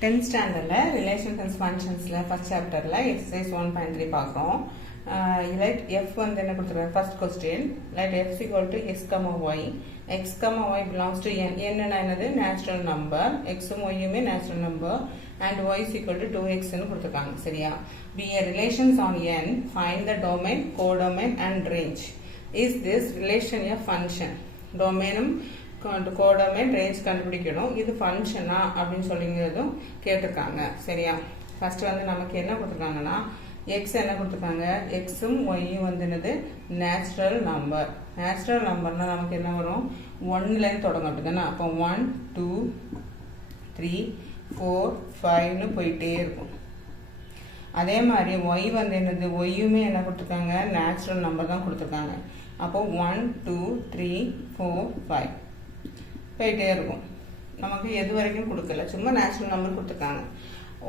10th standard relations and functions first chapter exercise 1.3 பார்க்கிறோம். let f வந்து என்ன கொடுத்திருக்காங்க first question let f is equal to x comma y x comma y belongs to n என்னன்னா என்னது natural number x உம் y உமே natural number and y is equal to 2x ன்னு கொடுத்திருக்காங்க சரியா be a relations on n find the domain codomain and range is this relation a function domainum codomain range கண்டுபிடிக்கணும் இது ஃபங்க்ஷனா அப்படின்னு சொல்லிங்கிறதும் கேட்டிருக்காங்க சரியா first வந்து நமக்கு என்ன கொடுத்துருக்காங்கன்னா எக்ஸ் என்ன கொடுத்துருக்காங்க எக்ஸும் ஒய்யும் வந்து என்னது நேச்சுரல் நம்பர்னா நமக்கு என்ன வரும் 1லேருந்து தொடங்கட்டுதுன்னா அப்போ 1 2 3 4 5ன்னு போயிட்டே இருக்கும் அதே மாதிரி ஒய் வந்து என்னது ஒய்யுமே என்ன கொடுத்துருக்காங்க நேச்சுரல் நம்பர் தான் கொடுத்துருக்காங்க அப்போ 1 2 3 4 5 போயிட்டே இருக்கும் நமக்கு எது வரைக்கும் கொடுக்கல சும்மா நேச்சுரல் நம்பர் கொடுத்துருக்காங்க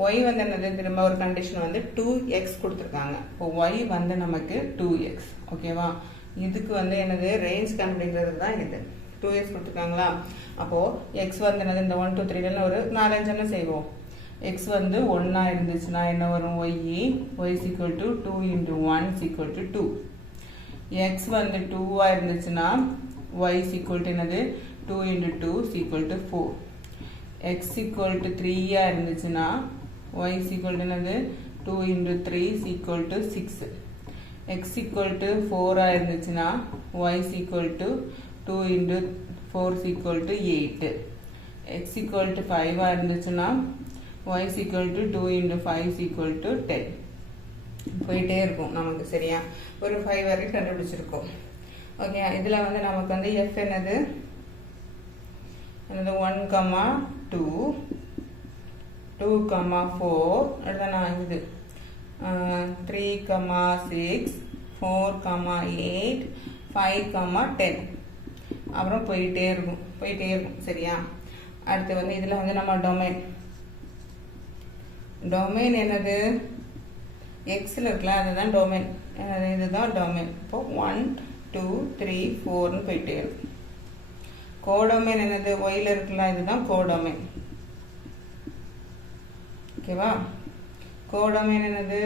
ஒய் வந்து என்னது திரும்ப ஒரு கண்டிஷன் வந்து 2x கொடுத்துருக்காங்க இப்போ ஒய் வந்து நமக்கு 2x ஓகேவா இதுக்கு வந்து என்னது ரேஞ்ச் கண்டுபிடிக்கிறது தான் இது 2x கொடுத்துருக்காங்களா அப்போது எக்ஸ் வந்து என்னது இந்த 1 2 3 ஒரு 4-5 என்ன செய்வோம் எக்ஸ் வந்து 1 இருந்துச்சுன்னா என்ன வரும் y is equal to 2 into 1 is equal to 2 x வந்து 2 இருந்துச்சுன்னா ஒய் இஸ் ஈக்குவல் டு என்னது 2 into 2 is equal to 4 x equal to 3 இருந்துச்சுன்னா y is equal to என்னது 2 into 3 is equal to 6 x equal to 4 இருந்துச்சுன்னா y is equal to 2 into 4 is equal to 8 x equal to 5 இருந்துச்சுன்னா y is equal to 2 into 5 is equal to 10 போயிட்டே இருக்கும் நமக்கு சரியா ஒரு 5 வரைக்கும் கண்டுபிடிச்சிருக்கோம் ஓகே இதில் வந்து நமக்கு வந்து f என்னது 1, 2, 2, 4 அடுத்தனா இது 3, 6, 4, 8, 5, 10 அப்புறம் போயிட்டே இருக்கும் சரியா அடுத்து வந்து இதில் வந்து நம்ம டொமைன் என்னது எக்ஸில் இருக்கலாம் அதுதான் டொமைன் இதுதான் டொமைன் இப்போ 1 2 3 4ன்னு போயிட்டே இருக்கும் கோடோமைன் என்னது ஒயில இருக்கலாம் இதுதான் கோடோமைன் ஓகேவா கோடோமைன் என்னது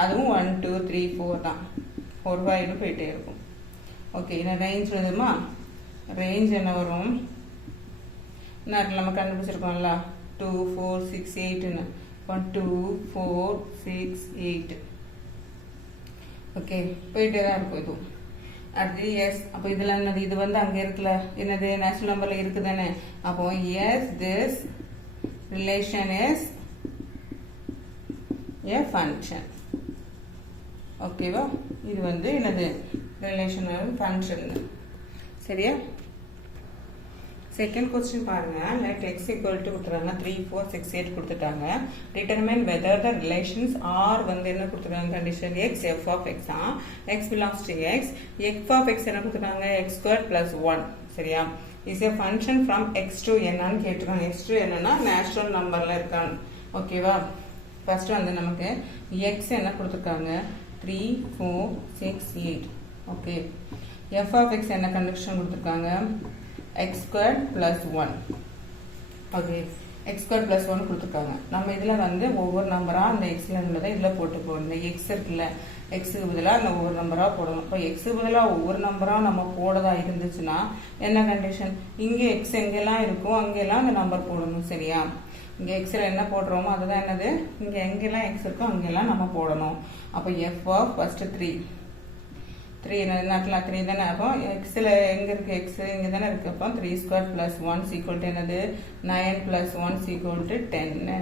அதுவும் 1 2 3 4 தான் 4 5 போயிட்டே இருக்கும் ஓகே நான் ரேஞ்ச் எழுதுமா ரேஞ்ச் என்ன வரும் நம்ம கண்டுபிடிச்சிருக்கோம்ல 2 4 6 8ன்னு 1 2 4 6 8 ஓகே போயிட்டே தான் இருக்கும் இதுவும் அடுத்து எஸ் அப்போ இதில் என்னது இது வந்து அங்கே இருக்குல்ல என்னது நேச்சுரல் நம்பரில் இருக்குதானே அப்போ yes this relation is a function ஓகேவா இது வந்து என்னது ரிலேஷன் ஃபங்க்ஷன் சரியா செகண்ட் கொஸ்டின் பாருங்க லெட் எக்ஸ் ஈக்குவல் டு கொடுத்துருக்காங்க 3 4 6 8 கொடுத்துட்டாங்க determine whether the relations are வந்து என்ன கொடுத்துருக்காங்க condition x f of x x belongs to x f of x என்ன கொடுத்துருக்காங்க எக்ஸ் ஸ்கொயர் பிளஸ் 1 சரியா is a function from x to என்னன்னு கேட்டிருக்காங்க எக்ஸ் டு என்னன்னா நேச்சுரல் நம்பர்ல இருக்காங்க ஓகேவா ஃபர்ஸ்ட் வந்து நமக்கு எக்ஸ் என்ன கொடுத்துருக்காங்க 3 4 6 8 ஓகே எஃப் ஆஃப் எக்ஸ் என்ன கண்டிஷன் கொடுத்துருக்காங்க x squared plus 1 okay x squared plus 1 கொடுத்துருக்காங்க நம்ம இதில் வந்து ஒவ்வொரு நம்பராக அந்த எக்ஸில் இருந்ததை இதில் போட்டு போகணும் இந்த எக்ஸ் இருக்குல்ல எக்ஸுக்கு பதிலாக அந்த ஒவ்வொரு நம்பராக போடணும் இப்போ எக்ஸுக்கு பதிலாக ஒவ்வொரு நம்பராக நம்ம போடதா இருந்துச்சுன்னா என்ன கண்டிஷன் இங்கே எக்ஸ் எங்கெல்லாம் இருக்கோ அங்கெல்லாம் அந்த நம்பர் போடணும் சரியா இங்கே எக்ஸில் என்ன போடுறோமோ அதுதான் என்னது இங்கே எங்கெல்லாம் எக்ஸ் இருக்கோ அங்கெல்லாம் நம்ம போடணும் அப்போ எஃப் ஆஃப் ஃபஸ்ட்டு 3 நாட்டில் 3 தானே அப்போ எக்ஸில் எங்கே இருக்குது எக்ஸ் இங்கே தானே இருக்குது அப்போ 3 ஸ்கொயர் ப்ளஸ் 1 ஈக்குவல் டு என்னது 9 ப்ளஸ் 1 ஈக்குவல் டு 10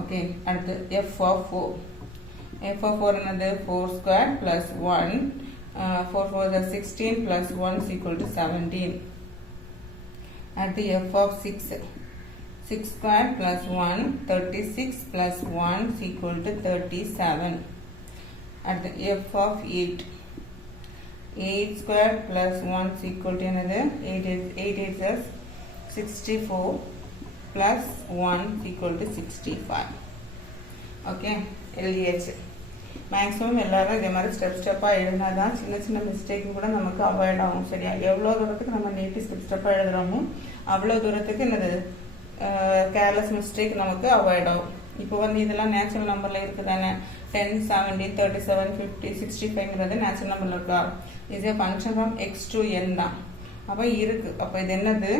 ஓகே அடுத்து எஃப் ஆஃப் 4 என்னது 4 square plus 1 4 4 16 plus 1 equal to 17 அடுத்து f of 6 square plus 1 36 plus 1 equal to 37 அடுத்து f of 8 square plus 1 equal to another 8 is 64 plus 1 equal to 65 okay LH maximum எல்லாரும் இதே மாதிரி ஸ்டெப்பாக எழுதினா தான் சின்ன மிஸ்டேக்கும் கூட நமக்கு அவாய்ட் ஆகும் சரியா எவ்வளோ தூரத்துக்கு நம்ம நீட்டி ஸ்டெப்பாக எழுதுகிறோமோ அவ்வளோ தூரத்துக்கு என்னது கேர்லெஸ் மிஸ்டேக் நமக்கு அவாய்ட் ஆகும். இப்போ வந்து இதெல்லாம் நேச்சுரல் நம்பரில் இருக்குது தானே, 10, 17, 37, 50, 65ங்கிறது நேச்சுரல் நம்பரில் இருக்கா, இது function from x to n தான். அப்போ இருக்கு. அப்போ இது என்னது,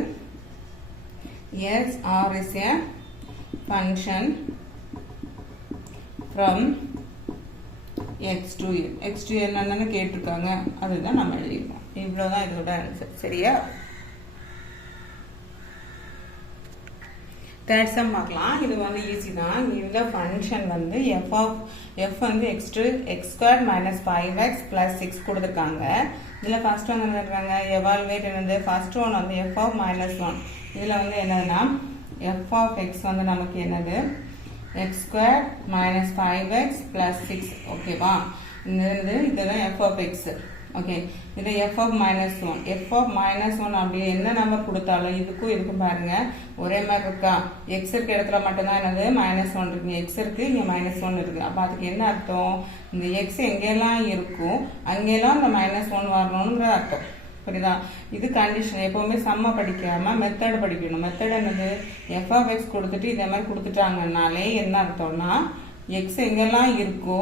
yes r is a function from x to n. X to என்னன்னு கேட்டிருக்காங்க, அதுதான் நம்ம எழுதியிருக்கோம். இவ்வளோதான் இதோட ஆன்சர். சரியா? தேர்ட் சம் பார்க்கலாம். இது வந்து ஈஸி தான். இந்த ஃபங்க்ஷன் வந்து எஃப் வந்து X square minus 5x plus 6 கொடுத்துருக்காங்க. இதில் ஃபர்ஸ்ட் வந்து என்ன இருக்காங்க, எவால்வேட் என்னது, ஃபர்ஸ்ட் ஒன் வந்து எஃப் ஆஃப் மைனஸ் 1. இதில் வந்து என்னதுன்னா எஃப் ஆஃப் எக்ஸ் வந்து நமக்கு என்னது, X square minus 5x plus 6. ஓகேவா? இதுதான் எஃப் ஆஃப் எக்ஸ். ஓகே, இது f of minus 1. F of minus 1 அப்படியே என்ன நம்பர் கொடுத்தாலும் இதுக்கும் இதுக்கும் பாருங்க ஒரே மாதிரி இருக்கா. எக்ஸ் இருக்க இடத்துல மட்டும்தான் என்னது -1 இருக்கு. எக்ஸ் இருக்கு, இங்க -1 இருக்கு. அப்ப அதுக்கு என்ன அர்த்தம், இந்த எக்ஸ் எங்கெல்லாம் இருக்கும் அங்கெல்லாம் இந்த -1 வரணும்ன்ற அர்த்தம். புரியுதா? இது கண்டிஷன். எப்பவுமே சம்ம படிக்காம மெத்தட் படிக்கணும். மெத்தட் என்னது, எஃப் ஆஃப் எக்ஸ் கொடுத்துட்டு இதே மாதிரி கொடுத்துட்டாங்கனாலே என்ன அர்த்தம்னா எக்ஸ் எங்கெல்லாம் இருக்கோ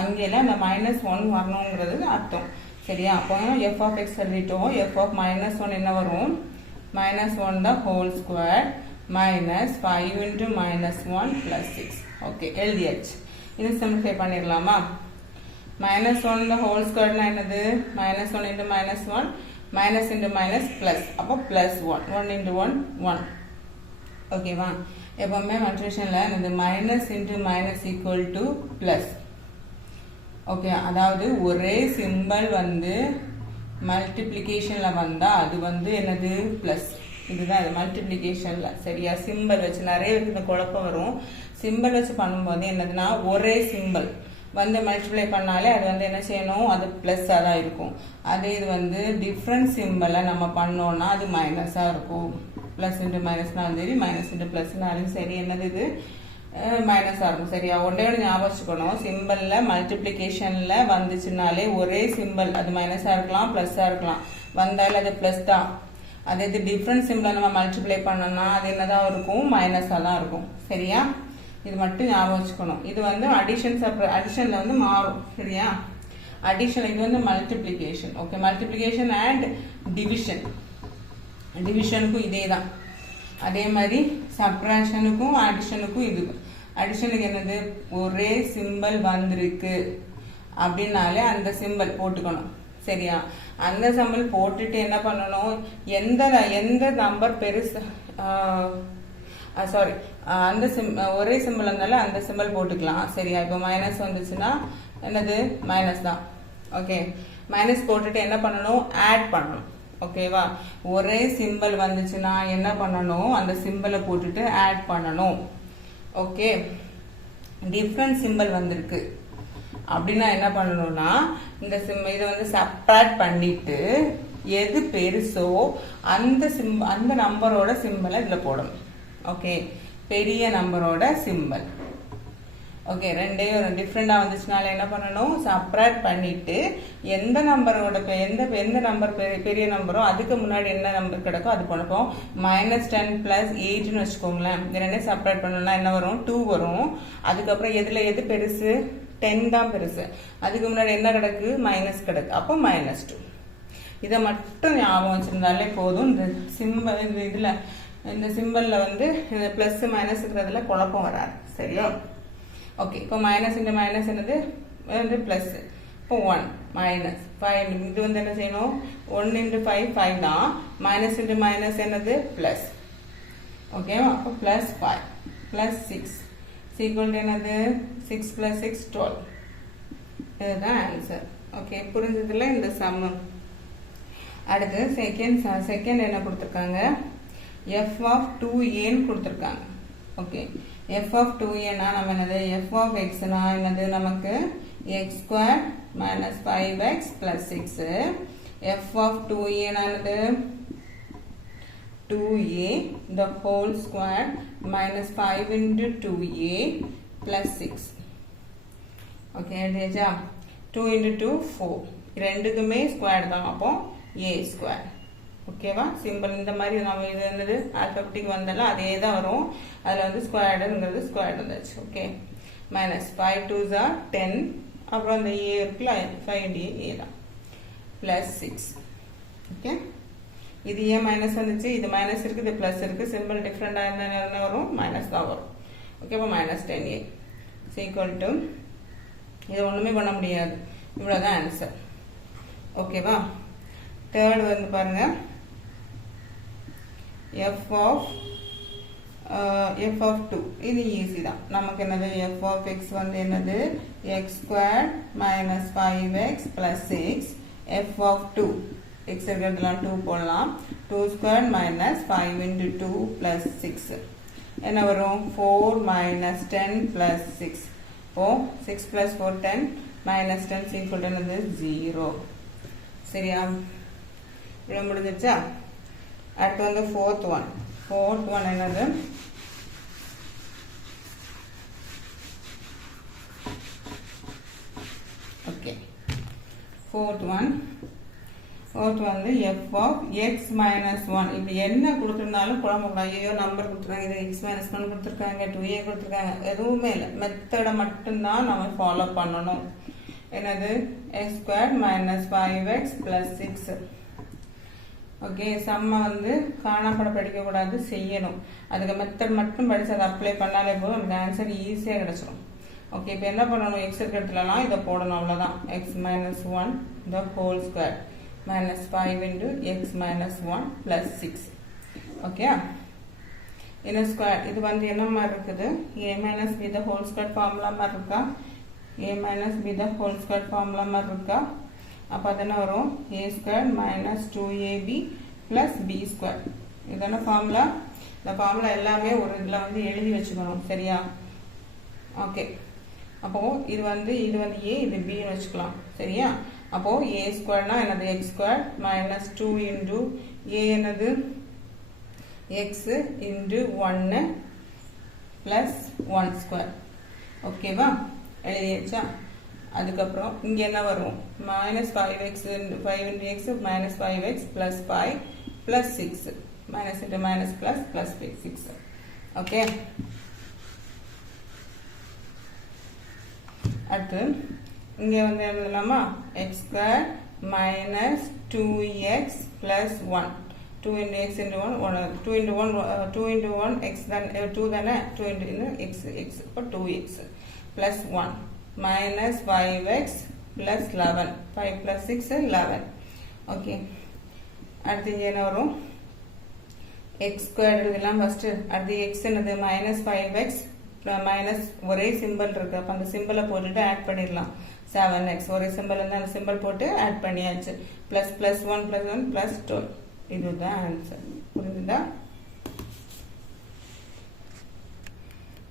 அங்கெல்லாம் இந்த -1 வரணுங்கிறது அர்த்தம். சரியா? அப்போ எஃப் ஆஃப் எக்ஸ் எழுதிட்டோம். எஃப் ஆஃப் -1 என்ன வரும், -1 the whole square minus 5 into -1 plus 6. Okay, எழுதியாச்சு. இது சிம்பிளிஃபை பண்ணிடலாமா? -1 the whole square என்னது, -1 into -1 minus into minus plus. அப்போ +1, 1 into 1 1. ஓகேவா? எப்பவுமே மல்டிப்ளிகேஷன்ல என்னது minus into minus equal to plus. Okay, அதாவது ஒரே சிம்பல் வந்து மல்டிப்ளிகேஷன்ல வந்தா அது வந்து என்னது பிளஸ். இதுதான் இது மல்டிப்ளிகேஷன்ல. சரியா? சிம்பல் வச்சு நிறைய இந்த குழப்பம் வரும். சிம்பல் வச்சு பண்ணும்போது என்னதுன்னா ஒரே சிம்பல் வந்து மல்டிப்ளை பண்ணாலே அது வந்து என்ன செய்யணும், அது பிளஸ்ஸாக தான் இருக்கும். அதே இது வந்து டிஃப்ரெண்ட் சிம்பலை நம்ம பண்ணோம்னா அது மைனஸாக இருக்கும். பிளஸ் இன்ட்டு மைனஸ்னாலும் சரி, மைனஸ் இன்ட்டு பிளஸ்னாலும் சரி, என்னது இது மைனஸாக இருக்கும். சரியா? ஒன்றே ஞாபகம் வச்சுக்கணும், சிம்பிளில் மல்டிப்ளிகேஷனில் வந்துச்சுனாலே ஒரே சிம்பிள் அது மைனஸாக இருக்கலாம் ப்ளஸ்ஸாக இருக்கலாம், வந்தாலும் அது ப்ளஸ் தான். அதே இது டிஃப்ரெண்ட் சிம்பிளை நம்ம மல்டிப்ளை பண்ணோம்னா அது என்னதான் இருக்கும், மைனஸாக தான் இருக்கும். சரியா? இது மட்டும் ஞாபகம் வச்சுக்கணும். இது வந்து அடிஷனில் வந்து மாறும். சரியா? அடிஷன் இது வந்து multiplication. Okay, multiplication and division. டிவிஷனுக்கும் இதே தான். அதே மாதிரி சப்ட்ராக்ஷனுக்கும் அடிஷனுக்கும் இதுக்கும். அடிஷனுக்கு என்னது, ஒரே சிம்பல் வந்திருக்கு அப்படின்னாலே அந்த சிம்பல் போட்டுக்கணும். சரியா? அந்த சிம்பல் போட்டுட்டு என்ன பண்ணணும், எந்த நம்பர் பெருசு, சாரி, அந்த ஒரே சிம்பிள் இருந்தாலும் அந்த சிம்பிள் போட்டுக்கலாம். சரியா? இப்போ மைனஸ் வந்துச்சுன்னா என்னது மைனஸ் தான். ஓகே, மைனஸ் போட்டுட்டு என்ன பண்ணணும், ஆட் பண்ணணும். ஓகேவா? ஒரே சிம்பிள் வந்துச்சுன்னா என்ன பண்ணணும், அந்த சிம்பிளை போட்டுட்டு ஆட் பண்ணணும். ஓகே, டிஃப்ரெண்ட் சிம்பிள் வந்திருக்கு அப்படின்னா என்ன பண்ணணும்னா இந்த இதை வந்து சப்ட்ராக்ட் பண்ணிட்டு எது பெருசோ அந்த நம்பரோட சிம்பிளை இதில் போடணும். ஓகே, பெரிய நம்பரோட சிம்பிள். ஓகே, ரெண்டே டிஃப்ரெண்டாக வந்துச்சுனால என்ன பண்ணணும், சப்ட்ராக்ட் பண்ணிட்டு எந்த நம்பரோட எந்த நம்பர் பெரிய நம்பரோ அதுக்கு முன்னாடி என்ன நம்பர் கிடக்கோ அது பண்ணப்போம். -10 + 8ன்னு வச்சுக்கோங்களேன். இது ரெண்டே சப்ட்ராக்ட் பண்ணோம்னா என்ன வரும், 2 வரும். அதுக்கப்புறம் எது பெருசு, 10 தான் பெருசு. அதுக்கு முன்னாடி என்ன கிடக்கு, மைனஸ் கிடக்கு. அப்போ -2. இதை மட்டும் ஞாபகம் வச்சிருந்தாலே போதும். இந்த சிம்பிள் இந்த சிம்பிளில் வந்து இந்த ப்ளஸ் மைனஸுங்கிறதுல குழப்பம் வராது. சரியா? ஓகே, இப்போ மைனஸ் இந்த மைனஸ் என்னது வந்து ப்ளஸ். இப்போ 1 -5. இது வந்து என்ன செய்யணும், 1 × 5 5 தான். மைனஸ் இன்ட்டு மைனஸ் என்னது ப்ளஸ். ஓகேவா? அப்போ +5 + 6 ஈக்குவல் என்னது 6 + 6 12. இதுதான் ஆன்சர். ஓகே, புரிஞ்சதுல இந்த சம்மு. அடுத்து செகண்ட் என்ன கொடுத்துருக்காங்க, எஃப் ஆஃப் 2a கொடுத்துருக்காங்க. ஓகே, f of 2a நம்ம என்னது, f of x என்னது நமக்கு x² - 5x + 6. f of 2a என்னது 2a the whole square minus 5 into 2a plus 6. Okay, எழுதியாச்சா? 2 into 2 4. ரெண்டுக்குமே ஸ்கொயர் தான். அப்போ a². ஓகேவா சிம்பிள் இந்த மாதிரி நம்ம இது என்னது ஆல்பபெட்டிக் வந்தாலும் அதே தான் வரும் அதில் வந்து ஸ்கொயர்டுங்கிறது ஸ்கொயர்டு வந்துச்சு ஓகே மைனஸ் 5 2s are 10 அப்புறம் அந்த ஏ இருக்குல்ல 5 ஏ தான் ப்ளஸ் 6 ஓகே இது ஏ மைனஸ் வந்துச்சு இது மைனஸ் இருக்குது இது ப்ளஸ் இருக்குது சிம்பிள் டிஃப்ரெண்டாக இருந்தால் என்ன வரும் மைனஸ் தான் வரும் ஓகேவா மைனஸ் 10a ஈக்குவல் டு இது ஒன்றுமே பண்ண முடியாது இவ்வளோதான் ஆன்சர் ஓகேவா தேர்ட் வந்து பாருங்க f of 2 இது ஈஸி தான் நமக்கு என்னது f of x வந்து என்னது x squared minus 5x plus 6 f of 2 x இருக்கிறதுலாம் 2 போடலாம் 2 squared minus 5 into 2 plus 6 என்ன வரும் 4 minus 10 plus 6 இப்போ 6 plus 4 10 minus 10 equal to என்னது 0 சரியா இவ்வளோ முடிஞ்சிருச்சா அடுத்து வந்து ஃபோர்த் ஒன் என்னது ஓகே ஃபோர்த் ஒன் வந்து f of x minus 1 இப்படி என்ன கொடுத்துருந்தாலும் குழம்பக்கூடாது ஐயோ நம்பர் கொடுத்துருக்காங்க இது x minus 1 கொடுத்துருக்காங்க 2a கொடுத்துருக்காங்க எதுவுமே இல்லை மெத்தடை மட்டும்தான் நம்ம ஃபாலோ பண்ணணும் என்னது x squared minus 5x plus 6 okay சம்மை வந்து காணாப்பட படிக்கக்கூடாது செய்யணும் அதுக்கு மெத்தட் மட்டும் படித்து அதை அப்ளை பண்ணாலே போதும் நமக்கு ஆன்சர் ஈஸியாக கிடச்சிடும் ஓகே இப்போ என்ன பண்ணணும் எக்ஸ் இருக்கிறதுலலாம் இதை போடணும் அவ்வளோதான் X minus 1 the whole square minus 5 into x minus 1 plus 6 okay என்ன ஸ்கொயர் இது வந்து என்ன மாதிரி இருக்குது a minus b the whole square formula மாதிரி இருக்கா a minus b the whole square formula மாதிரி இருக்கா அப்போ அது என்ன வரும் a squared minus 2ab plus b squared இதான ஃபார்முலா இந்த ஃபார்முலா எல்லாமே ஒரு இதில் வந்து எழுதி வச்சுக்கணும் சரியா ஓகே அப்போது இது வந்து a இது b வச்சுக்கலாம் சரியா அப்போ a ஸ்கொயர்னா என்னது x square minus 2 into a என்னது x இன்டு 1 ப்ளஸ் 1 ஸ்கொயர் ஓகேவா எழுதியாச்சா அதுக்கப்புறம் இங்கே என்ன வரும் minus 5x into x minus 5x plus 5 plus 6 minus into minus plus plus 6 okay அடுத்து இங்கே வந்து எழுதலாமா x square minus 2x plus 1 2 into x into 1 2 into 1 x then 2 தானே 2 into x இப்போ 2x plus 1 minus 5x plus 11 5 plus 6 11 okay அடுத்து இங்கே என்ன வரும் x square எழுதலாம் ஃபஸ்ட்டு அடுத்து x என்னது minus 5x மைனஸ் ஒரே சிம்பிள் இருக்கு அப்போ அந்த சிம்பிளை போட்டுட்டு ஆட் பண்ணிடலாம் 7x ஒரே சிம்பிள் இருந்தால் அந்த சிம்பிள் போட்டு ஆட் பண்ணியாச்சு ப்ளஸ் ப்ளஸ் 1 ப்ளஸ் 1 ப்ளஸ் 12 இதுதான் ஆன்சர் புரிஞ்சுதா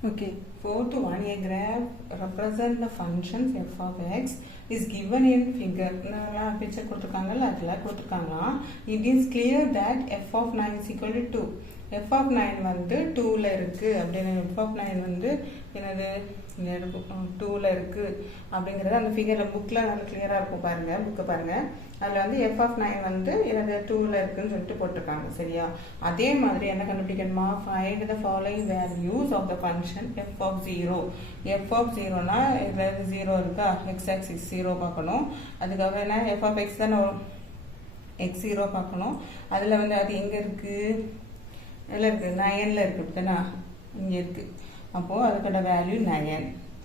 okay fourth one a graph represent the functions f of x is given in figure picture கொடுத்திருக்காங்கல்ல அதுல கொடுத்திருக்காங்களா it is clear that f of 9 is equal to 2 f of 9 வந்து 2ல இருக்கு அப்படினா f of 9 வந்து என்னது 2ல இருக்கு அப்படிங்கறது அந்த ஃபிகர்ல புக்ல நல்ல கிளியரா இருக்கும் பாருங்க புக்க பாருங்க அதுல வந்து f of 9 வந்து என்னது 2ல இருக்குன்னு சொல்லிட்டு போட்டுருக்காங்க சரியா அதே மாதிரி என்ன கண்டுபிடிக்கணுமா find the following values of the function f of 0 f of 0 னா இதுல 0 இருக்கா x axis 0 பார்க்கணும் அதுக்கு என்ன f of x தான x 0 பார்க்கணும் அதுல வந்து அது எங்க இருக்கு எல்லாம் இருக்கு 9ல இருக்கு அப்படினா இங்க இருக்கு அப்போ அதுக்கோட வேல்யூ 9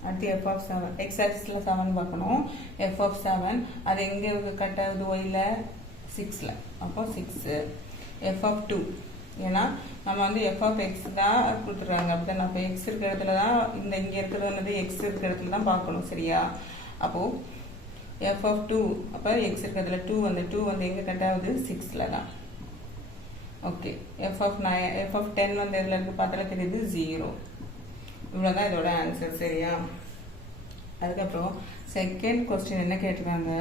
அடுத்து f of 7 x axisல 7 பார்க்கணும் f of 7 அது எங்க இருக்கு கட் ஆகுது y ல 6ல அப்போ 6 f of 2 ஏனா நம்ம வந்து f of x தான் கொடுத்துறாங்க அப்படினா அப்ப x இருக்கிற இடத்துல தான் இந்த இங்க இருக்கிறது வந்து x இருக்கிற இடத்துல தான் பார்க்கணும் சரியா அப்போ f of 2 அப்ப x இருக்கிறதுல 2 வந்து எங்க கட் ஆகுது 6ல தான் ஓகே f of 10 வந்து எதுல இருக்கு பார்த்தா தெரியுது 0 இவ்வளவுதான் இதோட ஆன்சர் சரியா அதுக்கப்புறம் செகண்ட் क्वेश्चन என்ன கேட்டிருக்காங்க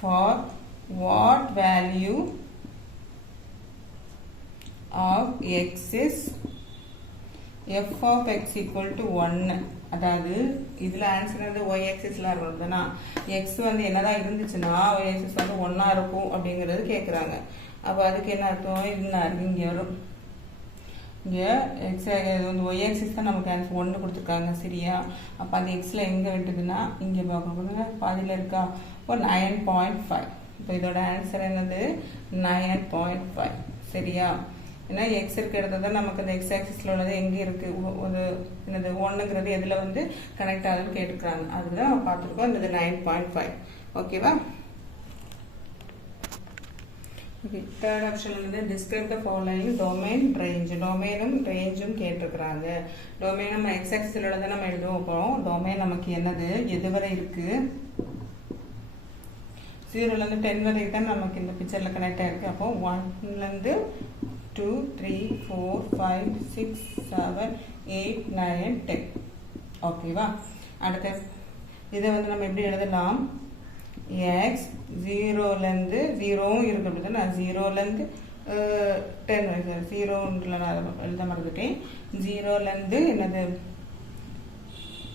for what value of x is f of x equal to 1 அதாவது இதுல ஆன்சர் வந்து y axisல இருக்கும்னா x வந்து என்னதான் இருந்துச்சுனா y axis வந்து 1 இருக்கும் அப்படிங்கறது கேக்குறாங்க அப்போ அதுக்கு என்ன அர்த்தம், இதுனா இருக்குது இங்கே வரும். இங்கே எக்ஸ் வந்து ஒய் ஆக்சிஸ் தான் நமக்கு ஆன்சர் 1 கொடுத்துருக்காங்க சரியா. அப்போ அந்த எக்ஸில் எங்கே விட்டுதுன்னா இங்கே பார்க்கணும் பாதியில் இருக்கா. இப்போ 9.5. இப்போ இதோட ஆன்சர் என்னது 9.5 சரியா. ஏன்னா எக்ஸ் இருக்க இடத்துல தான் நமக்கு அந்த எக்ஸ் ஆக்சிஸில் உள்ளது எங்கே இருக்குது ஒரு என்னது 1ங்கிறது எதில் வந்து கனெக்ட் ஆகுதுன்னு கேட்டுக்கிறாங்க. அதுதான் பார்த்துருக்கோம். இந்த 9.5 ஓகேவா. ஓகே, தேர்ட் ஆப்ஷன் வந்து describe the following domain range. டொமைனும் ரேஞ்சும் கேட்டிருக்கிறாங்க. டொமைன் நம்ம எக்ஸ் ஆக்சிஸில் தான் நம்ம எழுதுவோம். போகிறோம் டொமைன் நமக்கு என்னது எதுவரை இருக்குது 0லேருந்து 10 வரைக்கும் தான் நமக்கு இந்த பிக்சரில் கனெக்ட் ஆகிருக்கு. அப்போ 1லேருந்து 2 3 4 5 6 7 8 9 10 ஓகேவா. அடுத்த இதை வந்து நம்ம எப்படி எழுதலாம், எக்ஸ் 0லேருந்து 0வும் இருக்கு அப்படி நான் 0லேருந்து 10 வரைக்கும் 0ல நான் எழுத மறந்துட்டேன். 0லேருந்து என்னது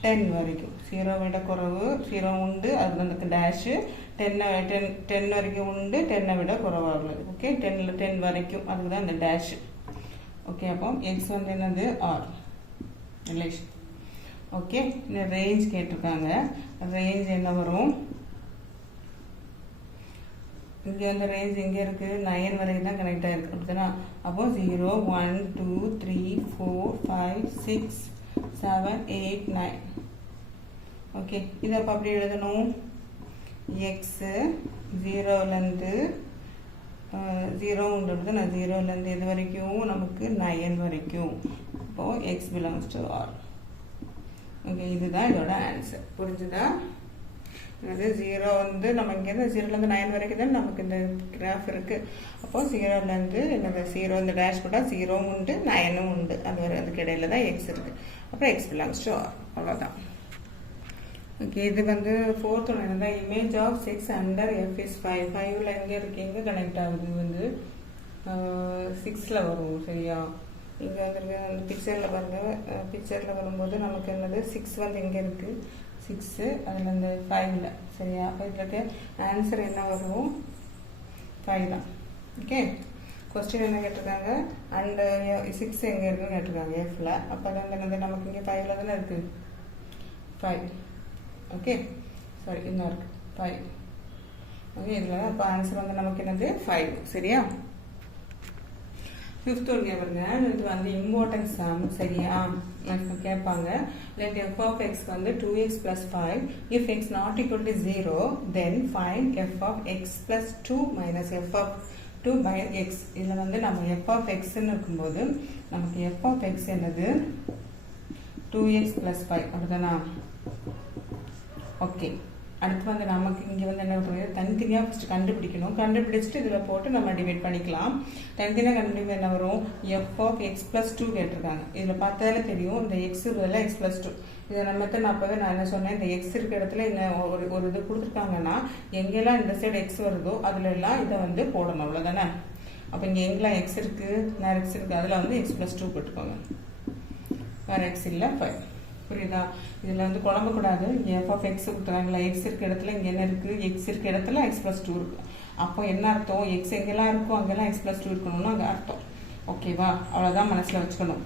10 வரைக்கும் 0 விட குறைவு 0 உண்டு, அது வந்து டேஷு 10 வரைக்கும் உண்டு, 10 விட குறைவாக உள்ளது. ஓகே, 10 வரைக்கும் அதுக்கு தான் இந்த டேஷு. ஓகே, அப்போ எக்ஸ் வந்து என்னது ஆர் ரிலேஷன். ஓகே, இந்த ரேஞ்ச் கேட்டிருக்காங்க. ரேஞ்ச் என்ன வரும், இங்கே வந்து ரேஞ்ச் எங்கே இருக்குது 9 வரைக்கும் தான் கனெக்ட் ஆகிருக்கு அப்படித்தானா. அப்போ 0 1 2 3 4 5 6 7 8 9 ஓகே. இதை அப்போ அப்படி எழுதணும், எக்ஸு 0லேருந்து 0ன்றது நான் 0லேருந்து எது வரைக்கும் நமக்கு 9 வரைக்கும். இப்போது x belongs to r. Okay, இதுதான் இதோட ஆன்சர். புரிஞ்சுதா. அது 0 வந்து நம்ம இங்கேருந்து 0லேருந்து 9 வரைக்கும் தான் நமக்கு இந்த கிராஃப் இருக்குது. அப்போது 0லேருந்து என்னது 0 இந்த டேஷ் போட்டால் 0வும் உண்டு 9ம் உண்டு, அது வரை அதுக்கு இடையில தான் எக்ஸ் இருக்குது. அப்புறம் எக்ஸ் பிலாங்ஸ் டு ஆர், அவ்வளோதான். ஓகே, இது வந்து 4th ஒன்று இருந்தால் image of 6 under f is 5. 5ல் எங்கே இருக்குது எங்கே கனெக்ட் ஆகுது வந்து 6ல் வரும் சரியா. இங்கே வந்துருக்கு அந்த பிக்சரில் பாருங்கள், பிக்சரில் வரும்போது நமக்கு என்னது 6 வந்து எங்கே இருக்குது 6 அதில் இந்த 5ல் சரியா. அப்போ இதுக்கு ஆன்சர் என்ன வரும் 5 தான். ஓகே, கொஸ்டின் என்ன கேட்டிருக்காங்க, அண்ட் 6 எங்கே இருக்குன்னு கேட்டிருக்காங்க எஃப்ல. அப்போ அது வந்து என்னது நமக்கு இங்கே 5ல் தானே இருக்குது 5. ஓகே, சாரி இன்னும் இருக்குது 5. ஓகே, இதில் தான் இப்போ ஆன்சர் வந்து நமக்கு என்னது 5 சரியா. 5th ஒன்று கேட்பாங்க, இது வந்து இம்பார்ட்டன்ட் சம் சரியா. கேட்பாங்க, let f of x வந்து 2x plus 5. if x not equal to 0 then find f of x plus 2 minus f of 2 by x. இதில் வந்து நம்ம f of x இருக்கும்போது நமக்கு f of x என்னது 2x plus 5 அப்படிதானா. ஓகே, அடுத்து வந்து நமக்கு இங்கே வந்து என்ன பண்ணுறது, தனித்தனியாக ஃபஸ்ட்டு கண்டுபிடிக்கணும். கண்டுபிடிச்சிட்டு இதில் போட்டு நம்ம டிவைட் பண்ணிக்கலாம். தனித்தனியாக கண்டுபிடிக்க என்ன வரும், எஃப் ஆஃப் எக்ஸ் ப்ளஸ் 2 கேட்டிருக்காங்க. இதில் பார்த்தாலே தெரியும் இந்த எக்ஸ் பதில் எக்ஸ் ப்ளஸ் 2. இதை நம்ம நான் அப்போவே நான் என்ன சொன்னேன், இந்த எக்ஸ் இருக்கிற இடத்துல என்ன ஒரு இது கொடுத்துருக்காங்கன்னா எங்கெல்லாம் இந்த சைடு எக்ஸ் வருதோ அதில் எல்லாம் இதை வந்து போடணும், அவ்வளோதானே. அப்போ இங்கே எங்கெல்லாம் எக்ஸ் இருக்குது வேறு எக்ஸ் இருக்குது அதில் வந்து எக்ஸ் ப்ளஸ் 2 போட்டுக்கோங்க, வேறு எக்ஸ் இல்லை 5. புரியுதா. இதில் வந்து குழம்பக்கூடாது. எஃப் ஆஃப் எக்ஸ் கொடுத்துறாங்களா, எக்ஸ் இருக்க இடத்துல இங்கே என்ன இருக்குது எக்ஸ் இருக்க இடத்துல எக்ஸ் ப்ளஸ் 2 இருக்குது. அப்போ என்ன அர்த்தம், எக்ஸ் எங்கெல்லாம் இருக்கோ அங்கெல்லாம் எக்ஸ் ப்ளஸ் 2 இருக்கணும்னு அங்கே அர்த்தம். ஓகேவா, அவ்வளோதான் மனசில் வச்சுக்கணும்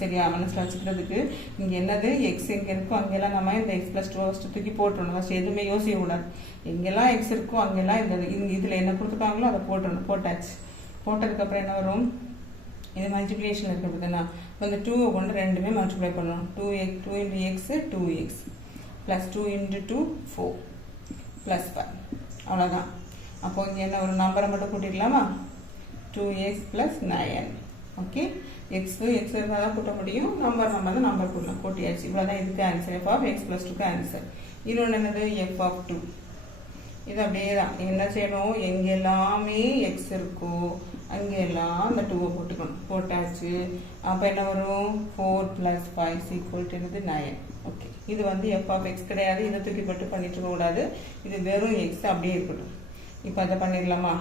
சரியா. மனசில் வச்சுக்கிறதுக்கு இங்கே என்னது எக்ஸ் எங்கே இருக்கோ அங்கெல்லாம் நம்ம இந்த எக்ஸ் ப்ளஸ் 2 ஃபஸ்ட்டு தூக்கி போட்டுடணும். ஃபஸ்ட்டு எதுவுமே யோசிக்கக்கூடாது. எங்கெல்லாம் எக்ஸ் இருக்கோ அங்கெல்லாம் இந்த இதில் என்ன கொடுத்துருக்காங்களோ அதை போட்டுடணும். போட்டாச்சு. போட்டதுக்கப்புறம் என்ன வரும், இது மல்டிப்ளிகேஷன் இருக்குது பார்த்தீங்கன்னா வந்து 2 கொண்டு ரெண்டுமே மல்டிப்ளை பண்ணணும். 2 into x 2x plus 2 into 2 4 plus 5 அவ்வளோதான். அப்போ இங்கே என்ன ஒரு நம்பரை மட்டும் கூட்டிடலாமா, 2x ப்ளஸ் 9. ஓகே, எக்ஸு இருந்தால் தான் கூட்ட முடியும், நம்பர் தான் நம்பர் கூட்டலாம். கூட்டியாச்சு. இவ்வளோ தான் இதுக்கு answer, f of x plus 2க்கு ஆன்சர். இன்னொன்று என்னது எஃப் ஆஃப் 2. இது அப்படியே தான் என்ன செய்யணும், எங்கெல்லாமே எக்ஸ் இருக்கோ அங்கெல்லாம் அந்த 2 போட்டுக்கணும். போட்டாச்சு. அப்போ என்ன வரும் 4 + 5 = 9. ஓகே, இது வந்து எஃப் ஆஃப் எக்ஸ் கிடையாது. இதை தூக்கி போட்டு பண்ணிட்டு இருக்கக்கூடாது. இது வெறும் எக்ஸ் அப்படியே இருக்கட்டும். இப்போ அதை பண்ணிடலாமா,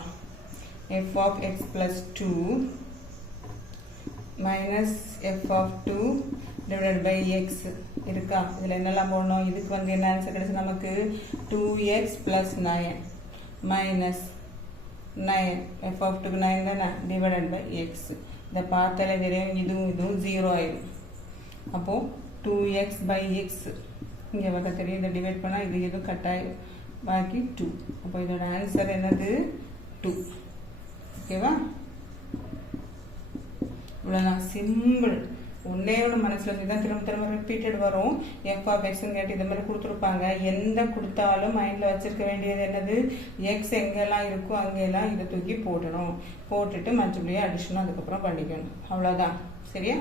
f of x plus 2 minus f of 2 divided by x இருக்கா. இதில் என்னெல்லாம் போடணும், இதுக்கு வந்து என்ன ஆன்சர் கிடைச்சு நமக்கு 2x + 9 மைனஸ் 9 f of 2 9 தானே divided by x இதை பார்த்தாலே தெரியும் இதுவும் 0 ஆயிடும் அப்போ 2x by x இங்கே வர தெரியும் இதை டிவைட் பண்ணால் இது எதுவும் கட் ஆயிடும் பாக்கி 2 அப்போ இதோட ஆன்சர் என்னது 2 ஓகேவா இவ்வளோதான் சிம்பிள் ஒன்றே ஒன்று மனசில் வச்சு தான் திரும்ப திரும்ப ரிப்பீட்டட் வரும் எஃப் ஆஃப் எக்ஸ்ன்னு கேட்டு இது மாதிரி கொடுத்துருப்பாங்க எந்த கொடுத்தாலும் மைண்டில் வச்சிருக்க வேண்டியது என்னது எக்ஸ் எங்கெல்லாம் இருக்கோ அங்கெல்லாம் இதை தூக்கி போடணும் போட்டுட்டு மற்றபடியே அடிஷனும் அதுக்கப்புறம் பண்ணிக்கணும் அவ்வளோதான் சரியா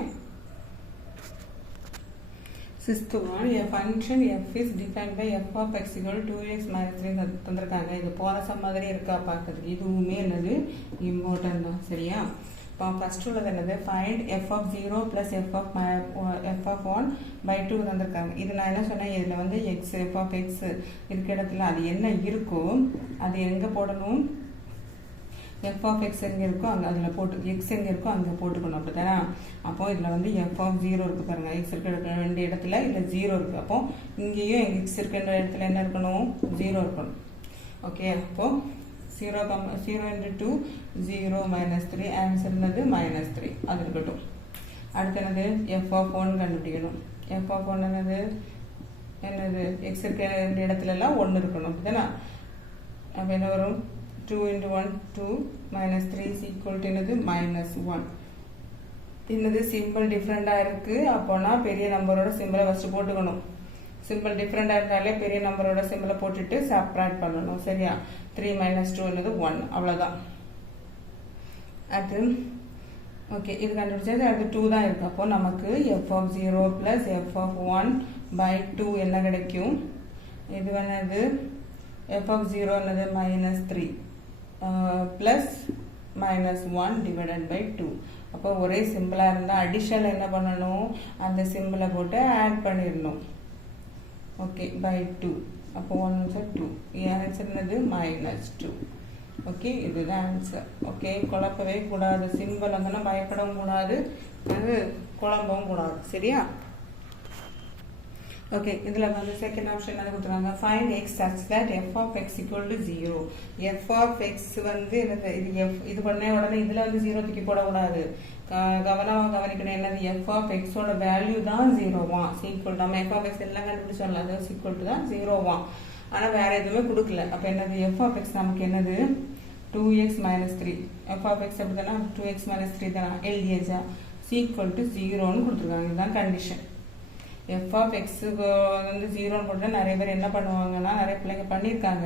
sixth one a function f is defined by f of x equal to 2x minus 3 தந்திருக்காங்க இது போன சம் மாதிரி இருக்கா பார்க்கறதுக்கு இதுவுமே என்னது இம்பார்ட்டன்ட் தான் சரியா இப்போ ஃபர்ஸ்ட் உள்ளது என்னது find f of 0 plus f of 1 by 2 தந்திருக்காங்க இது நான் என்ன சொன்னேன் இதில் வந்து x f of x இருக்க இடத்துல அது என்ன இருக்கோ அது எங்கே போடணும் f of x எங்கே இருக்கோ அங்கே அதில் போட்டு x எங்கே இருக்கோ அங்கே போட்டுக்கணும் அப்படி தானே அப்போ இதில் வந்து f of 0 இருக்குது பாருங்கள் x இருக்கிற வேண்டிய இடத்துல இதில் 0 இருக்குது அப்போ இங்கேயும் x இருக்கிற இடத்துல என்ன இருக்கணும் 0 இருக்கணும் ஓகே அப்போ 0 into 2 0 minus 3 ஆன்சர் என்னது -3 அது இருக்கட்டும் அடுத்து என்னது f of 1 கண்டுபிடிக்கணும் f of 1 என்னது x இருக்கிற இடத்துலலாம் 1 இருக்கணும் அப்படி தானே அப்போ என்ன வரும் 2 into 1 2 minus 3 is equal to என்னது -1 என்னது சிம்பிள் டிஃப்ரெண்டாக இருக்குது அப்போனா பெரிய நம்பரோட சிம்பிளை ஃபஸ்ட்டு போட்டுக்கணும் சிம்பிள் டிஃப்ரெண்டாக இருந்தாலே பெரிய நம்பரோட சிம்பிளை போட்டுட்டு சப்ராக்ட் பண்ணணும் சரியா 3 minus 2 என்னது 1 அவ்வளோதான் அது ஓகே இது கண்டுபிடிச்சது அது 2 தான் இருக்குது அப்போ நமக்கு f of 0 plus f of 1 by 2 என்ன கிடைக்கும் இது என்னது f of 0 என்னது -3 plus -1 divided by 2 அப்போ ஒரே சிம்பிளாக இருந்தால் அடிஷனில் என்ன பண்ணணும் அந்த சிம்பிளை போட்டு ஆட் பண்ணிடணும் ஓகே by 2 அப்போ 1 2 ஆன்சர் என்னது -2 ஓகே இதுதான் ஆன்சர் ஓகே குழப்பவே கூடாது சிம்பிள் அங்கன்னா பயப்படவும் கூடாது அது குழம்பவும் கூடாது சரியா ஓகே இதில் வந்து செகண்ட் ஆப்ஷன் என்ன கொடுத்துருக்காங்க find x such that f of x equal to 0 f of x வந்து என்னது இது எஃப் இது பண்ண உடனே இதில் வந்து 0 தூக்கி போடக்கூடாது கவனமாக கவனிக்கணும் என்னது எஃப் ஆஃப் எக்ஸோட வேல்யூ தான் 0 சீக்குவல் நம்ம எஃப் ஆஃப் எக்ஸ் எல்லாம் கண்டுபிடிச்சோம்ல அது சீக்குவல் டு தான் 0 ஆனால் வேற எதுவுமே கொடுக்கல அப்போ என்னது எஃப் ஆஃப் எக்ஸ் நமக்கு என்னது 2x minus 3 F of X அப்படி தானே 2x minus 3 தானே எல்டிஎச்சா சீக்குவல் டு 0ன்னு கொடுத்துருக்காங்க இதுதான் கண்டிஷன் எஃப் ஆஃப் எக்ஸுக்கு வந்து 0ன்னு போட்டால் நிறைய பேர் என்ன பண்ணுவாங்கன்னா நிறைய பிள்ளைங்க பண்ணியிருக்காங்க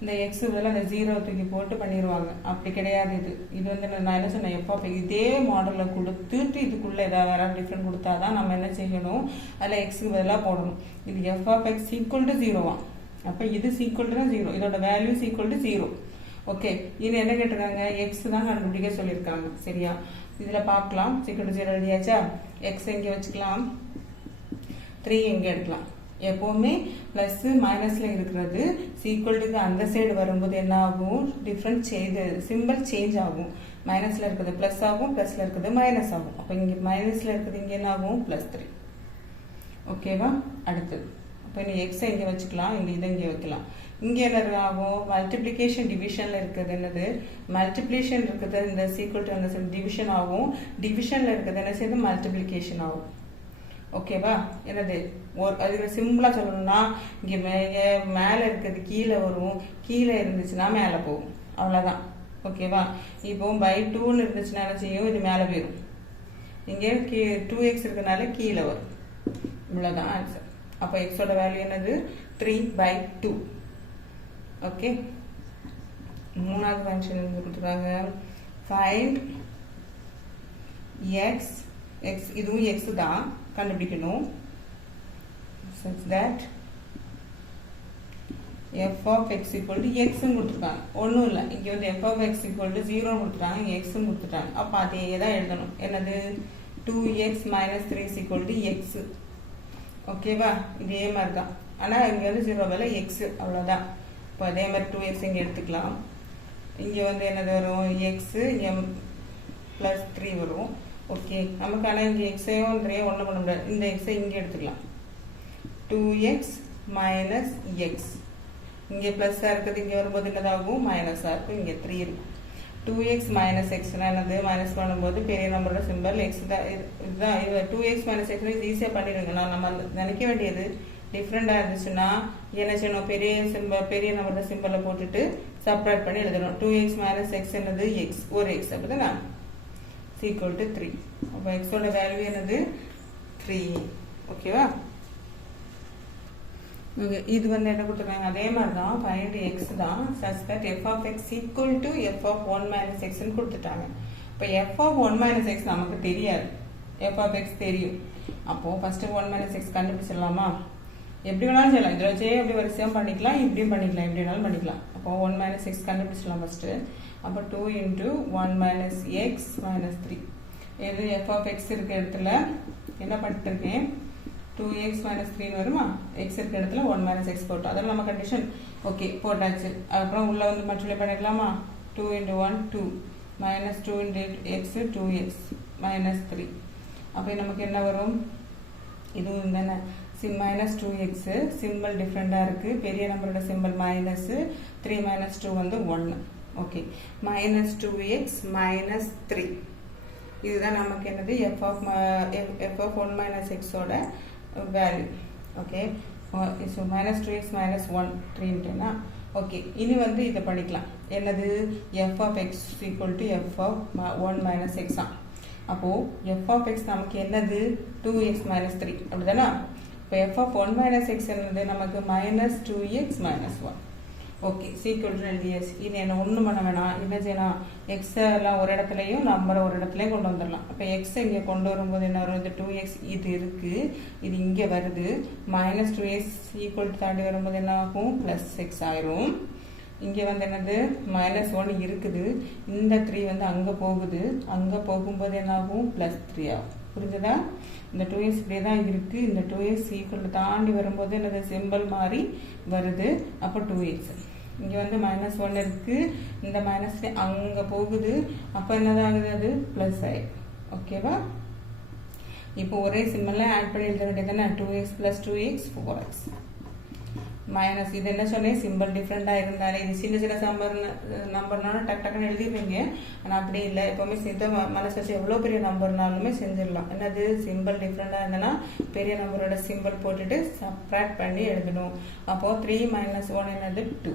இந்த எக்ஸ் பதில் அந்த 0 தூக்கி போட்டு பண்ணிடுவாங்க அப்படி கிடையாது இது வந்து நான் என்ன சொன்னேன் எஃப் ஆஃப் இதே மாடலில் கொடுத்துட்டு இதுக்குள்ளே ஏதாவது வேறு டிஃப்ரெண்ட் கொடுத்தா தான் நம்ம என்ன செய்யணும் அதில் எக்ஸுக்கு பதிலாக போடணும் இது f of x equal to 0 அப்போ இது சீக்குவல் டு தான் 0 இதோட வேல்யூ சீக்குவல் டு 0 ஓகே இது என்ன கேட்டிருக்காங்க எக்ஸ் தான் கண்டுபிடிக்க சொல்லியிருக்காங்க சரியா இதில் பார்க்கலாம் சீக்குவல் டு 0 எழுதியாச்சா எக்ஸ் எங்கே வச்சுக்கலாம் 3 எங்கே எடுக்கலாம் எப்போவுமே ப்ளஸ் மைனஸில் இருக்கிறது சீக்குவல்ட்டுக்கு அந்த சைடு வரும்போது என்ன ஆகும் டிஃப்ரெண்ட் சிம்பிள் சேஞ்ச் ஆகும் மைனஸில் இருக்கிறது ப்ளஸ் ஆகும் ப்ளஸில் இருக்கிறது மைனஸ் ஆகும் அப்போ இங்கே மைனஸில் இருக்கிறது இங்கே என்ன ஆகும் +3 ஓகேவா அடுத்தது அப்போ இனி எக்ஸை இங்கே வச்சுக்கலாம் இங்கே இதை இங்கே வைக்கலாம் இங்கே என்ன ஆகும் மல்டிப்ளிகேஷன் டிவிஷனில் இருக்கிறது என்னது மல்டிப்ளிகேஷன் இருக்கிறது இந்த சீக்குவல் டு அந்த டிவிஷன் ஆகும் டிவிஷனில் இருக்கிறது என்ன செய்யுது மல்டிப்ளிகேஷன் ஆகும் ஓகேவா என்னது ஒரு அதுக்கு சிம்பிளாக சொல்லணும்னா இங்கே மேலே இருக்கிறது கீழே வரும் கீழே இருந்துச்சுன்னா மேலே போகும் அவ்வளோதான் ஓகேவா இப்போ by 2ன்னு இருந்துச்சுன்னா என்ன செய்யும் இது மேலே போயிடும் இங்கே 2x இருக்கிறதுனால கீழே வரும் இவ்வளோதான் ஆன்சர் அப்போ எக்ஸோட வேல்யூ என்னது 3/2 ஓகே மூணாவது ஃபங்க்ஷன் கொடுத்துருக்காங்க ஃபைண்ட் எக்ஸ் இதுவும் எக்ஸ் தான் கண்டுபிடிக்கணும் such that f of x equal to x கொடுத்துருக்காங்க ஒன்றும் இல்லை இங்கே வந்து f of x equal to 0 கொடுத்துட்டாங்க இங்கே x கொடுத்துட்டாங்க அப்போ அதே தான் எழுதணும் என்னது 2x minus 3 is equal to x ஓகேவா இதே மாதிரி தான் ஆனால் இங்கே வந்து 0 வேலை x அவ்வளோதான் இப்போ அதே மாதிரி 2x இங்கே எடுத்துக்கலாம் இங்கே வந்து என்னது வரும் x இங்கே +3 வரும் ஓகே நமக்கு ஆனால் இங்கே எக்ஸையும் 3 ஒன்றும் பண்ண முடியாது இந்த எக்ஸை இங்கே எடுத்துக்கலாம் 2x minus x இங்கே ப்ளஸ்ஸாக இருக்குது இங்கே வரும்போது என்னதாகும் மைனஸாக இருக்கும் இங்கே 3 இருக்கும் 2x minus x என்னது மைனஸ் பண்ணும்போது பெரிய நம்பரோட சிம்பல் x தான். இதுதான் 2x minus x ஈஸியாக பண்ணிடுங்க. நம்ம நினைக்க வேண்டியது டிஃப்ரெண்டாக இருந்துச்சுன்னா என்ன செய்யணும், பெரிய நம்பரோட சிம்பலை போட்டுட்டு செப்பரேட் பண்ணி எழுதணும். 2x minus x என்னது x, ஒரு x அப்படிதானே, equal to 3. அப்போ xோட வேல்யூ என்னது 3. ஓகேவா? ஓகே, இது வந்து என்ன கொடுத்துருக்காங்க, அதே மாதிரி தான் find x தான் such that f of x equal to f of 1 minus x ன்னு கொடுத்துட்டாங்க. இப்போ f of 1 minus x நமக்கு தெரியாது, f of x தெரியும். அப்போ ஃபர்ஸ்ட் 1 minus x கண்டுபிடிச்சிடலாமா? எப்படி வேணாலும் செய்யலாம், இதில் வச்சே எப்படி வரிசையாக பண்ணிக்கலாம், இப்படியும் பண்ணிக்கலாம், எப்படி வேணாலும் பண்ணிக்கலாம். அப்போ 1 minus x கண்டுபிடிச்சிடலாம் ஃபர்ஸ்ட். அப்போ 2 into 1 minus x minus 3. இது f of x இருக்க இடத்துல என்ன பண்ணிட்டுருக்கேன், 2x minus 3 வருமா, x இருக்க இடத்துல 1 minus x போட்டோம். அதெல்லாம் நம்ம கண்டிஷன் ஓகே போட்டாச்சு. அப்புறம் உள்ள வந்து மல்டிப்ளை பண்ணிக்கலாமா, 2 into 1 2 minus 2 into x 2x minus 3. அப்போ நமக்கு என்ன வரும், இதுவும் தானே minus 2x, சிம்பிள் டிஃப்ரெண்டாக இருக்குது, பெரிய நம்பரோட சிம்பிள் மைனஸ் 3 minus 2 வந்து 1. Okay, minus 2x minus 3. இதுதான் நமக்கு என்னது f of 1 minus x ஓட value. Okay, so minus 2x minus 1 3னா ஓகே. இனி வந்து இதை படிக்கலாம், என்னது f of x equal to f of 1 minus x. அப்போது f of x நமக்கு என்னது 2x minus 3 அப்படிதானே. இப்போ f of 1 minus x என்னது நமக்கு minus 2x minus 1. ஓகே, சீக்கிரம் எழுதியாச்சு. இது என்ன ஒன்றும் பண்ண வேணாம், என்ன செய்யலாம், எக்ஸ் எல்லாம் ஒரு இடத்துலையும் நம்பரை ஒரு இடத்துலையும் கொண்டு வந்துடலாம். அப்போ எக்ஸ் இங்கே கொண்டு வரும்போது என்ன வரும், இது 2x இது இருக்குது, இது இங்கே வருது, minus 2x ஈக்குவல் தாண்டி வரும்போது என்ன ஆகும், ப்ளஸ் 6 ஆயிரும். இங்கே வந்து என்னது minus 1 இருக்குது, இந்த 3 வந்து அங்கே போகுது, அங்கே போகும்போது என்ன ஆகும், ப்ளஸ் 3 ஆகும். புரிஞ்சுதா? இந்த 2x இப்படியே தான் இருக்குது, இந்த 2x ஈக்குவல் தாண்டி வரும்போது என்னது சிம்பிள் மாதிரி வருது, அப்போ 2x. இங்கே வந்து minus 1 இருக்குது, இந்த minus அங்கே போகுது, அப்போ என்னதாகுது, அது ப்ளஸ் ஆயிடும். ஓகேவா? இப்போ ஒரே சிம்பிளில் ஆட் பண்ணி எழுத வேண்டியதுதானே, 2x plus 2x 4x minus. இது என்ன சொன்னேன், சிம்பிள் டிஃப்ரெண்டாக இருந்தாலே இது சின்ன சின்ன நம்பர்னாலும் டக் டக்குன்னு எழுதிருப்பீங்க. ஆனால் அப்படி இல்லை, எப்போவுமே சித்த மனசு வச்சு எவ்வளோ பெரிய நம்பர்னாலுமே செஞ்சிடலாம். என்னது சிம்பிள் டிஃப்ரெண்டாக இருந்ததுன்னா பெரிய நம்பரோட சிம்பிள் போட்டுட்டு சப்ராக்ட் பண்ணி எழுதணும். அப்போது 3 minus 1 என்னது 2.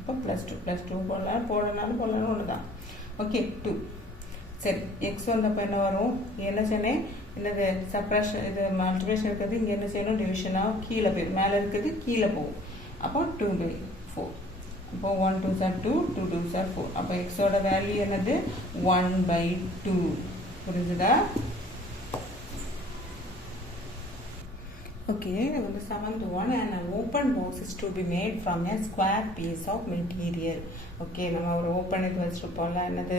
இப்போ +2 +2 போடனாலும் ஒன்று தான். ஓகே, 2. சரி, எக்ஸ் வந்தப்போ என்ன வரும், என்ன சொன்னேன், என்னது சப்ராக்ஷன், இது மல்டிப்ளிகேஷன் இருக்கிறது, இங்கே என்ன செய்யணும், டிவிஷனாக கீழே போயிடும், மேலே இருக்கிறது கீழே போகும். அப்போ 2/4. அப்போ 1 2s are 2, 2 2s are 4. அப்போ எக்ஸோட வேல்யூ என்னது 1/2. புரிஞ்சுதா? Okay, the seventh one, an open box is to be made from a square piece of material. Okay, நம்ம ஒரு ஓப்பன் இது வச்சுருப்போம்ல, என்னது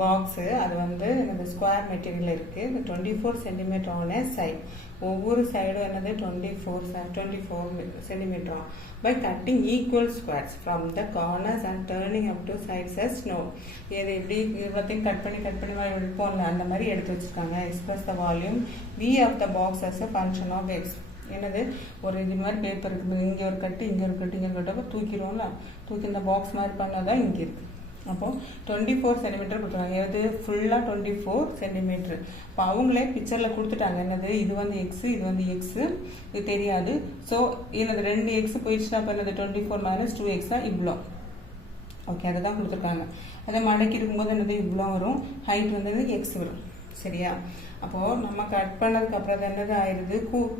பாக்ஸு, அது வந்து என்னது ஸ்கொயர் மெட்டீரியல் இருக்குது, 24 centimeter on a side. ஒவ்வொரு சைடும் என்னது 24 centimeter. By cutting equal squares from the corners and turning up to sides as known. இது எப்படி எல்லாத்தையும் கட் பண்ணி எடுப்போம்ல, அந்த மாதிரி எடுத்து வச்சுருக்காங்க. Express the volume V of the box as a function of x. என்னது ஒரு இது மாதிரி பேப்பர் இருக்குது, இங்கே ஒரு கட்டு இங்கே ஒரு கட்டு இங்கே ஒரு கட்டு, அப்போ தூக்கிடுவோம்ல, தூக்கி இந்த பாக்ஸ் மாதிரி பண்ணால் தான் இங்கே இருக்குது. அப்போது 24 சென்டிமீட்டர் கொடுத்துருவாங்க, எது ஃபுல்லாக 24 சென்டிமீட்ரு. இப்போ அவங்களே பிக்சரில் கொடுத்துட்டாங்க, என்னது இது வந்து எக்ஸு, இது வந்து எக்ஸு, இது தெரியாது. ஸோ என்னது 2 எக்ஸு போயிடுச்சுன்னா இப்போ என்னது 24 minus 2x தான் இவ்வளோ. ஓகே, அதை தான் கொடுத்துருக்காங்க. அதை மடக்கி இருக்கும்போது என்னது இவ்வளோ வரும், ஹைட் வந்தது எக்ஸ் வரும். சரியா? அப்போது நம்ம கட் பண்ணதுக்கு அப்புறம் என்னது ஆயிடுது,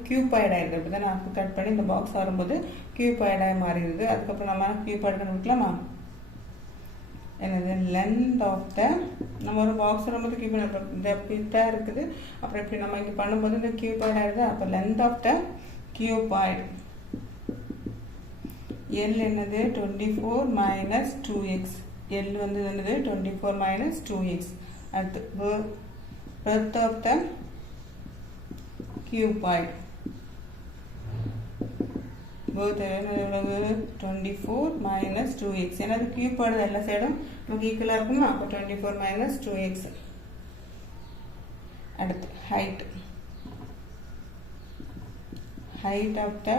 கியூபாய்டு ஆயிடுது. அப்படி தான் நான் கட் பண்ணி இந்த பாக்ஸ் வரும்போது கியூபாய்டாக மாறிடுது. அதுக்கப்புறம் நம்ம கியூபாய்டு கண்டுபிடிக்கலாமா, என்னது லென்த் ஆஃப் த, நம்ம ஒரு பாக்ஸ் வரும்போது கியூபாய்டு இந்த பிட்டாக இருக்குது, அப்புறம் இப்படி நம்ம இங்கே பண்ணும்போது இந்த கியூபாய்டு ஆயிடுது. அப்போ length of the cuboid l என்னது 24 minus 2x. எல் வந்து என்னது 24 minus 2x. அடுத்து breadth of the cuboid, both எவ்வளவு 24 minus 2x. என்னது cuboid எல்லா சைடும் நமக்கு ஈக்குவலாக இருக்குமா, அப்போ 24 minus 2x. அடுத்து height of the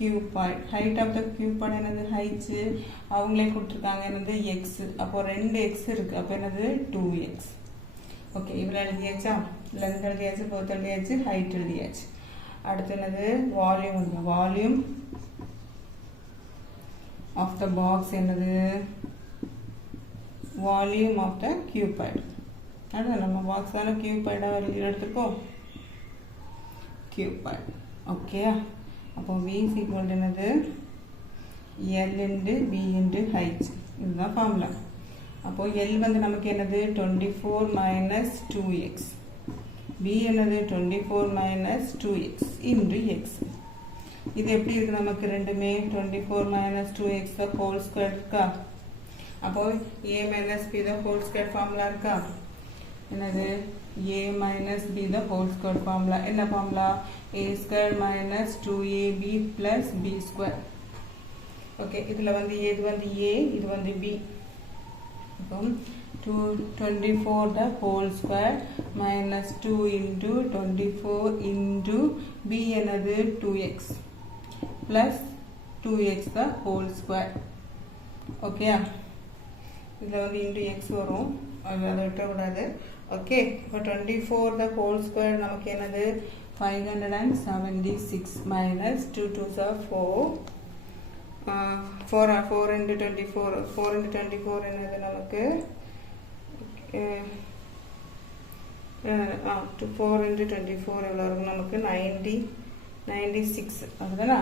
cuboid. Height of the cuboid என்னது h அவங்களே கொடுத்திருக்காங்க என்னது x. அப்போ 2x இருக்கு. அப்போ என்னது 2x. ஓகே இவ்வளவு எழுதியாச்சா? லென்த் எழுதியாச்சு, breadth எழுதியாச்சு, height எழுதியாச்சு. அடுத்து என்னது volume. Volume of the box என்னது வால்யூம் of the cuboid. அடுத்து நம்ம பாக்ஸ் தான cuboid எடுத்துக்கோம். cuboid. ஓகே அப்போ v is equal to என்னது L into b into h. இதுதான் ஃபார்முலா. அப்போ L வந்து நமக்கு என்னது 24 minus 2x. b என்னது 24 minus 2x into x. இது எப்படி இருக்கு நமக்கு ரெண்டுமே 24 minus 2x the whole square இருக்கா? அப்போ a minus b the whole square formula இருக்கா? என்னது a minus b the whole square formula. என்ன formula? a square minus 2ab plus b square. okay இதுல வந்து இது வந்து a இது வந்து b. அப்போ 24 the whole square minus 2 into 24 into b என்னது 2x plus 2x the whole square. okay இதுல வந்து into x வரும், அதை விட்டுறக்கூடாது. ஓகே இப்போ 24 the whole square நமக்கு என்னது 576 minus 2 2s are 4 into 24 4 into 24 என்னது நமக்கு 4 into 24 எவ்வளோ இருக்கும் நமக்கு 96 அதுதானா?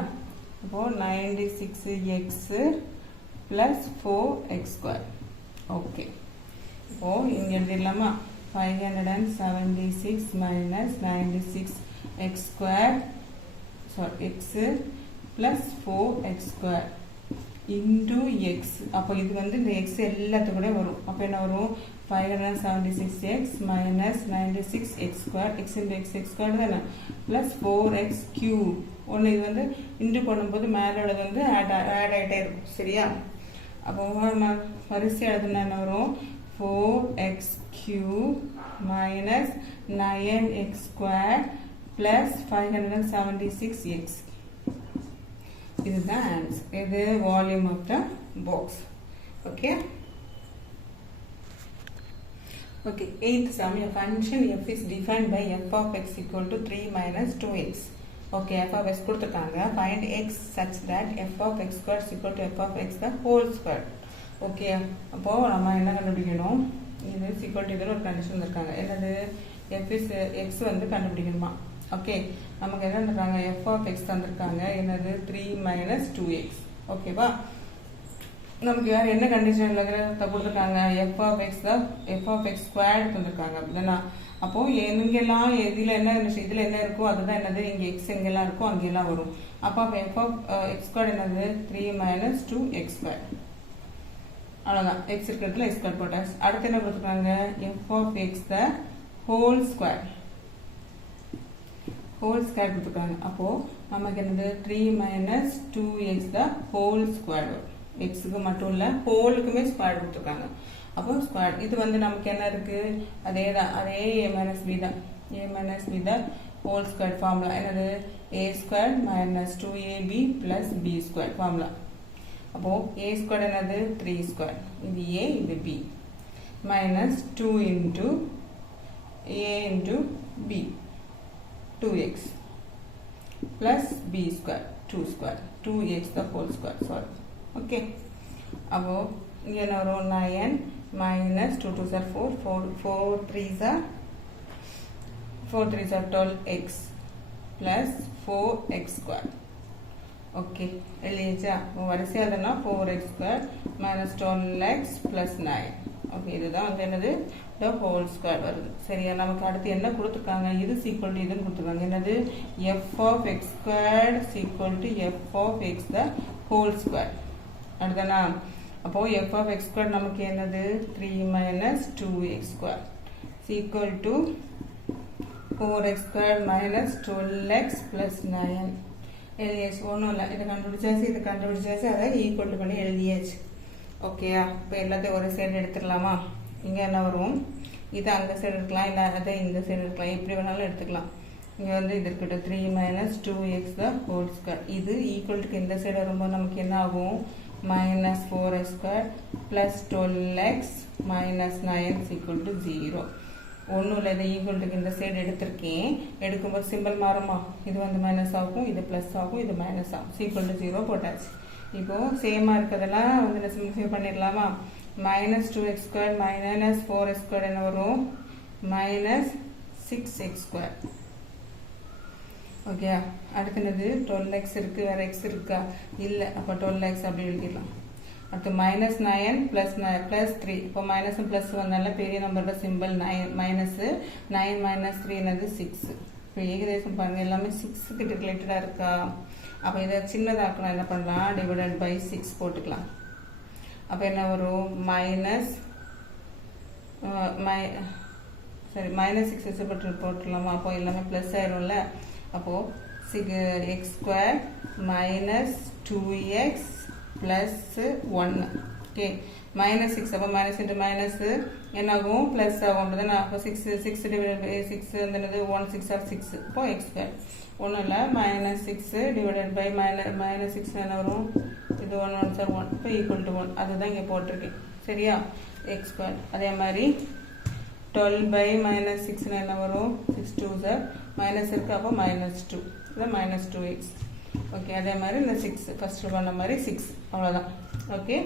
அப்போ 96x plus 4x square. Okay இப்போ இங்கே எழுதிடலாமா? 576 minus 96x square x plus 4x square into x. அப்போ இது வந்து இந்த x எல்லாத்துக்கும் கூட வரும். அப்போ என்ன வரும் 576x minus 96x square x into x square தானே plus 4x cube. ஒன்று இது வந்து இன்டு பண்ணும்போது மேலே உள்ளது வந்து ஆட் ஆகிட்டே இருக்கும் சரியா? அப்போ வரிசை எழுதுனா என்ன வரும் 4x cube minus 9x square plus 576x. இதுதான் ஆன்சர். இது volume of the box. Okay okay 8th sum. A function f is defined by f of x equal to 3 minus 2x. Okay f of x கொடுத்துருக்காங்க. find x such that f of x square is equal to f of x the whole square. Okay அப்போ நம்ம என்ன கண்டுபிடிக்கணும்? இது equal to இதுல ஒரு condition இருக்காங்க. என்னது f is x வந்து கண்டுபிடிக்கணுமா? ஓகே நமக்கு என்ன தந்திருக்காங்க? f of x தந்திருக்காங்க. என்னது 3 minus 2x. ஓகேவா? நமக்கு வேற என்ன கண்டிஷன்ல கொடுத்துருக்காங்க? f of x தான் f of x ஸ்கொயர் தந்திருக்காங்க அப்படின்னா அப்போ எங்கெல்லாம் இதுல என்ன இதுல என்ன இருக்கோ அதுதான் என்னது இங்க x எங்கெல்லாம் இருக்கோ அங்கெல்லாம் வரும். அப்போ f of x ஸ்கொயர் என்னது 3 minus 2x ஸ்கொயர். அவ்வளவுதான். x இருக்கிறதுல x ஸ்கொயர் போட்டாச்சு. அடுத்து என்ன கொடுத்துருக்காங்க? f of x the whole square கொடுத்துருக்காங்க. அப்போ நமக்கு என்னது 3 minus 2x the whole square வரும். எக்ஸுக்கு மட்டும் இல்லை ஹோலுக்குமே ஸ்கொயர் கொடுத்துருக்காங்க. அப்போ ஸ்கொயர் இது வந்து நமக்கு என்ன இருக்கு? அதே தான், அதே a minus b தான். a minus b the whole square formula என்னது a square minus 2ab plus b square formula. அப்போ a square என்னது 3 square. இது a இது b minus 2 into a into b 2x plus b square 2 square 2x the whole square. sorry okay அப்போ இங்க என்ன வரும் 9 minus 2 2s are 4 4 3s are 12x plus 4x square. Okay எழுதிச்சா? வரிசையா எழுதுனா 4x square minus 12x plus 9. Okay இதுதான் வந்து என்னது the whole square வருது சரியா? நமக்கு அடுத்து என்ன கொடுத்துருக்காங்க? இது equal to இதுன்னு கொடுத்துருக்காங்க. என்னது f of x squared is equal to f of x the whole square. அடுத்தனா அப்போ f of x squared நமக்கு என்னது 3 minus 2x square is equal to 4x squared minus 12x plus 9. எழுதியாச்சு. ஒன்றும் இல்லை, இதை கண்டுபிடிச்சாச்சு அதை ஈக்குவல் பண்ணி எழுதியாச்சு. ஓகேயா? இப்போ எல்லாத்தையும் ஒரு சைடு எடுத்துக்கலாமா? இங்கே என்ன வரும்? இதை அந்த சைடு எடுக்கலாம், இல்லை அதை இந்த சைடு எடுக்கலாம், எப்படி வேணாலும் எடுத்துக்கலாம். இங்கே வந்து இது இருக்கட்டும் 3 minus 2x the whole square. இது ஈக்குவல் டு இந்த சைடு வரும்போது நமக்கு என்ன ஆகும் minus 4x square plus 12x minus 9 equal to 0. ஒன்றும் இல்லை, இதை ஈக்குவல் டு இந்த சைடு எடுத்திருக்கேன். எடுக்கும்போது சிம்பிள் மாறுமா, இது வந்து மைனஸ் ஆகும், இது ப்ளஸ் ஆகும், இது மைனஸ் ஆகும். ஈக்குவல் டு 0 போட்டாச்சு. இப்போது சேமாக இருக்கிறதெல்லாம் வந்து சிம்பிளிஃபை பண்ணிடலாமா. minus 2x square minus 4x square என்ன வரும் minus 6x square. ஓகே, அடுத்தது 12x இருக்குது, வேறு x இருக்கா இல்லை, அப்போ 12x அப்படி எழுதிடலாம். அடுத்து -9 + 3. இப்போ மைனஸ் ப்ளஸ் வந்தால பெரிய நம்பரோட சிம்பிள் 9 -9 - 3 என்னது 6. இப்போ ஏகதேசம் பாருங்கள் எல்லாமே 6க்கு ரிலேட்டடாக இருக்கா. அப்போ இதை சின்னதாக்கலாம், என்ன பண்ணலாம் டிவைடட் பை 6 போட்டுக்கலாம். அப்போ என்ன வரும் -6 போட்டுக்கலாமா. அப்போ எல்லாமே ப்ளஸ் ஆயிரும்ல. அப்போது x square minus 2x plus 1. Okay, -6 அப்போ மைனஸ் இன்ட்டு மைனஸ் என்னாகும் ப்ளஸ் ஆகும். அப்போ 6 டிவைடட் பை 6 வந்து 1 6 ஆர் 6. இப்போ x square ஒன்றும் இல்லை, -6 டிவைடட் பை -6 என்ன வரும், இது 1 1 சார் 1. இப்போ ஈக்குவல் டு 1, அதுதான் இங்கே போட்டிருக்கேன் சரியா. x square அதே மாதிரி 12 by -6 என்ன வரும் 6 2 சார் மைனஸ் இருக்குது, அப்போ -2 இல்லை -2x. ஓகே, அதே மாதிரி இந்த 6 ஃபஸ்ட்டு பண்ண மாதிரி 6 அவ்வளோதான். ஓகே,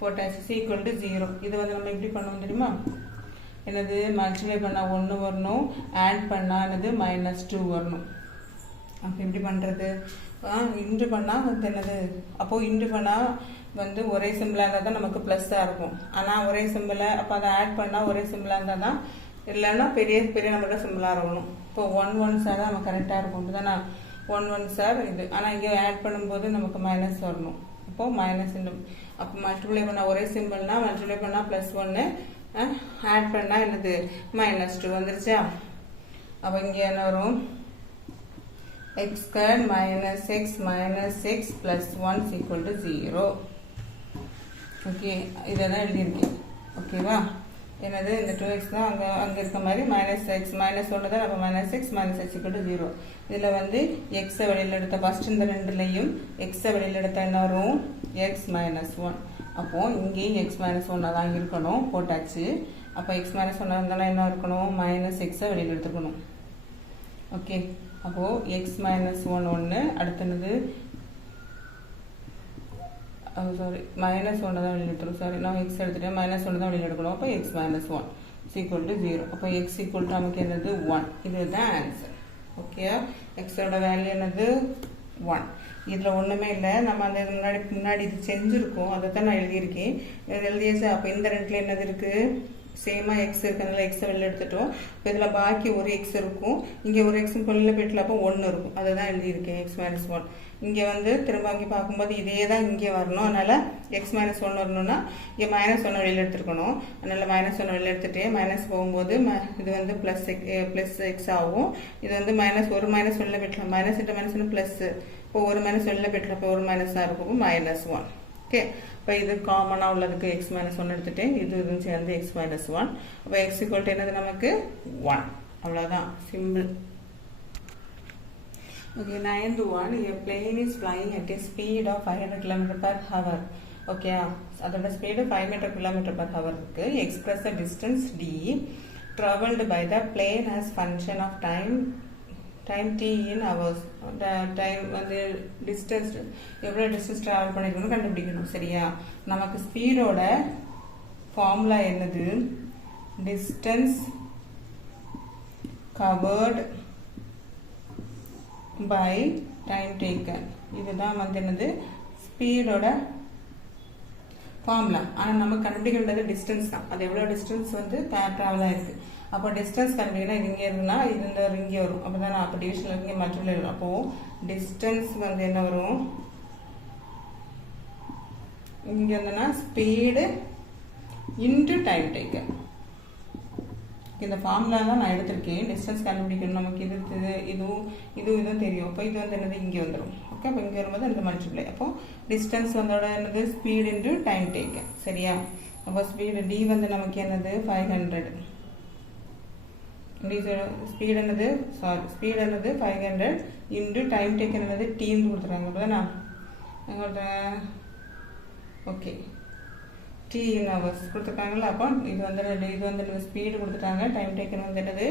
போட்டாச்சு ஈக்குவல் டு 0. இது வந்து நம்ம எப்படி பண்ணுவோம் தெரியுமா, என்னது மல்டிப்ளை பண்ணால் 1 வரணும், ஆட் பண்ணால் என்னது -2 வரணும். அப்போ எப்படி பண்ணுறது, இன்டு பண்ணால் வந்து என்னது, அப்போது இன்டு பண்ணால் வந்து ஒரே சிம்பிளாக இருந்தால் தான் நமக்கு ப்ளஸ்ஸாக இருக்கும். ஆனால் ஒரே சிம்பிளை அப்போ அதை ஆட் பண்ணால் ஒரே சிம்பிளாக இருந்தால் தான், இல்லைன்னா பெரிய பெரிய நம்மளோட சிம்பிளாக இருக்கணும். இப்போ 1 1 சார் தான் நம்ம கரெக்டாக இருக்கும் தானே, 1 1 சார் இது. ஆனால் இங்கே ஆட் பண்ணும்போது நமக்கு மைனஸ் வரணும். அப்போது மைனஸ் அப்போ மல்டிப்ளை பண்ணால் ஒரே சிம்பிள்னா மல்டிப்ளை பண்ணால் +1, ஆட் பண்ணால் என்னது -2 வந்துருச்சா. அப்போ இங்கே என்ன வரும் x square minus x plus 1 equal to 0. Okay, இதை தான் எழுதியிருக்கேன். ஓகேவா, என்னது இந்த 2x தான் அங்கே இருக்க மாதிரி -x -1 தான், அப்போ -x -x equal to 0. இதில் வந்து x வெளியில் எடுத்த ஃபஸ்ட் இந்த ரெண்டுலையும் x வெளியில் எடுத்த என்ன வரும் x -1. அப்போது இங்கேயும் x -1 தான் இருக்கணும், போட்டாச்சு. அப்போ x -1 இருந்தாலும் என்ன இருக்கணும் -x வெளியில் எடுத்துக்கணும். ஓகே, அப்போது x -1 1, அடுத்தது சாரி -1 தான் வெளியில் எடுத்துரும். சாரி, நான் x எடுத்துட்டேன், -1 தான் வெளியில் எடுக்கணும். அப்போ x -1 equal to 0. அப்போ x equal to நமக்கு என்னது 1. இதுதான் ஆன்சர். ஓகே, எக்ஸோட வேல்யூ என்னது 1. இதில் ஒன்றுமே இல்லை, நம்ம அந்த முன்னாடி இது செஞ்சுருக்கோம், அதை தான் நான் எழுதியிருக்கேன். இது எழுதியாச்சு. அப்போ இந்த ரெண்டில் என்னது இருக்குது, சேமாக எக்ஸ் இருக்கிறதுனால எக்ஸை வெளியில் எடுத்துட்டோம். இப்போ இதில் பாக்கி ஒரு எக்ஸ் இருக்கும், இங்கே ஒரு எக்ஸ் வெளியில் போயிட்டுல, அப்போ 1 இருக்கும். அதை தான் எழுதியிருக்கேன் x -1. இங்கே வந்து திரும்ப இங்கே பார்க்கும்போது இதே தான் இங்கே வரணும். அதனால் x -1 வரணும்னா இங்கே -1 வெளியில் எடுத்துருக்கணும். அதனால் -1 வெளியில் எடுத்துகிட்டே மைனஸ் போகும்போது இது வந்து ப்ளஸ் எக்ஸ் ஆகும். இது வந்து ஒரு மைனஸ் வெளியில் போயிட்டலாம், மைனஸ் இன்ட்டு மைனஸ் ப்ளஸ். இப்போ ஒரு மைனஸ் வெளியில் போயிட்டலாம், இப்போ ஒரு மைனஸ் தான் இருக்கும், -1. ஓகே, இப்போ இது காமனாக உள்ளதுக்கு x -1 எடுத்துகிட்டேன், இது சேர்ந்து x -1. அப்போ x equal to என்னது நமக்கு 1. அவ்வளோதான், simple. Okay, 9th one, a plane is flying at a speed of 500 km/h. Okay, அதோட ஸ்பீடு 5 km/h இருக்கு. Express the distance d traveled by the plane as function of time t in hours. Time வந்து distance எவ்வளோ distance travel பண்ணிருக்கணும் கண்டுபிடிக்கணும். சரியா, நமக்கு ஸ்பீடோட formula என்னது, distance covered by time taken. இதுதான் வந்து என்னது ஸ்பீடோட ஃபார்முலா. ஆனால் நம்ம கண்டுபிடிக்க வேண்டியது டிஸ்டன்ஸ் தான். அது எவ்வளோ டிஸ்டன்ஸ் வந்து ட்ராவல் ஆகிருக்கு. அப்போ டிஸ்டன்ஸ் கண்டுபிடிக்கணும், இது இங்கே இருக்குன்னா இது இந்த இங்கே வரும். அப்போ தான் நான் அப்போ டிவிஷனில் இங்கே மல்டிப்ளை வரும். அப்போது டிஸ்டன்ஸ் வந்து என்ன வரும், இங்கே வந்தோன்னா ஸ்பீடு இன்ட்டு டைம் டேக்கன். இந்த ஃபார்முலா தான் நான் எடுத்திருக்கேன். டிஸ்டன்ஸ் கண்டுபிடிக்கணும் நமக்கு, இதுவும் தெரியும். அப்போ இது வந்து என்னது இங்கே வந்துடும். ஓகே, அப்போ இங்கே வரும்போது இந்த மல்டிப்ளை. அப்போ டிஸ்டன்ஸ் வந்தோட என்னது ஸ்பீடு இன்ட்டு டைம் டேக்கன். சரியா, அப்போ ஸ்பீடு டி வந்து நமக்கு என்னது 500. ஸ்பீட் என்னது ஸ்பீட் என்னது 500 இன்டு டைம் டேக்கன் என்னது டீன்னு கொடுத்துருக்காங்க அப்படிதானா ஓகே டி இன் ஹவர்ஸ் கொடுத்துருக்காங்கல்ல அப்போ இது வந்து ஸ்பீடு கொடுத்துட்டாங்க டைம் டேக்கன் வந்து என்னது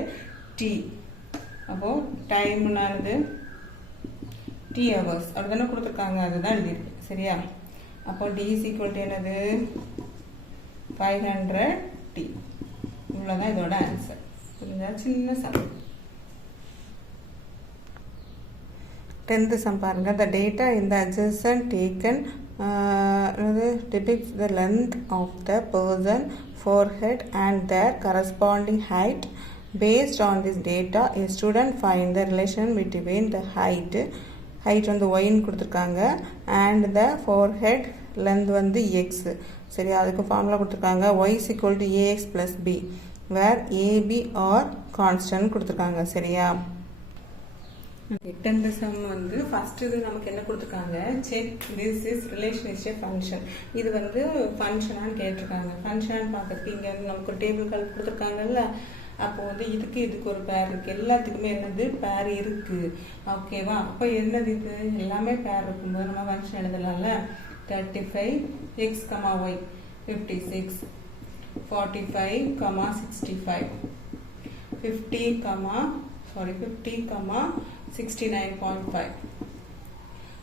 டி அப்போது டைம்னானது டி ஹவர்ஸ் அப்படி தானே கொடுத்துருக்காங்க அதுதான் எழுதியிருக்கு சரியா அப்போ டி இஸ் ஈக்குவல் டு என்னது 500 டி இவ்வளோதான் இதோட ஆன்சர் புரிஞ்சா சின்ன சம் 10th சம் பாருங்க the data in the adjacent taken depicts the length of the person forehead and their corresponding height. Based on this data, a student find the relation between the height வந்து yன்னு கொடுத்துருக்காங்க and the forehead length வந்து x சரி அதுக்கு formula கொடுத்துருக்காங்க y is equal to ax plus b where ab are constant கொடுத்துருக்காங்க சரியா 10th sum வந்து first இது நமக்கு என்ன கொடுத்துருக்காங்க check this is relation is a function இது வந்து ஃபங்க்ஷனான்னு கேட்டிருக்காங்க ஃபங்க்ஷனான்னு பார்க்கறதுக்கு இங்கே வந்து நமக்கு ஒரு டேபிள் கால் கொடுத்துருக்காங்கல்ல அப்போ வந்து இதுக்கு ஒரு பேர் இருக்குது எல்லாத்துக்குமே என்னது பேர் இருக்குது ஓகேவா அப்போ என்னது இது எல்லாமே பேர் இருக்கும்போது நம்ம ஃபங்க்ஷன் எழுதலாம்ல 35 x, y 56 45, 65 50, 69.5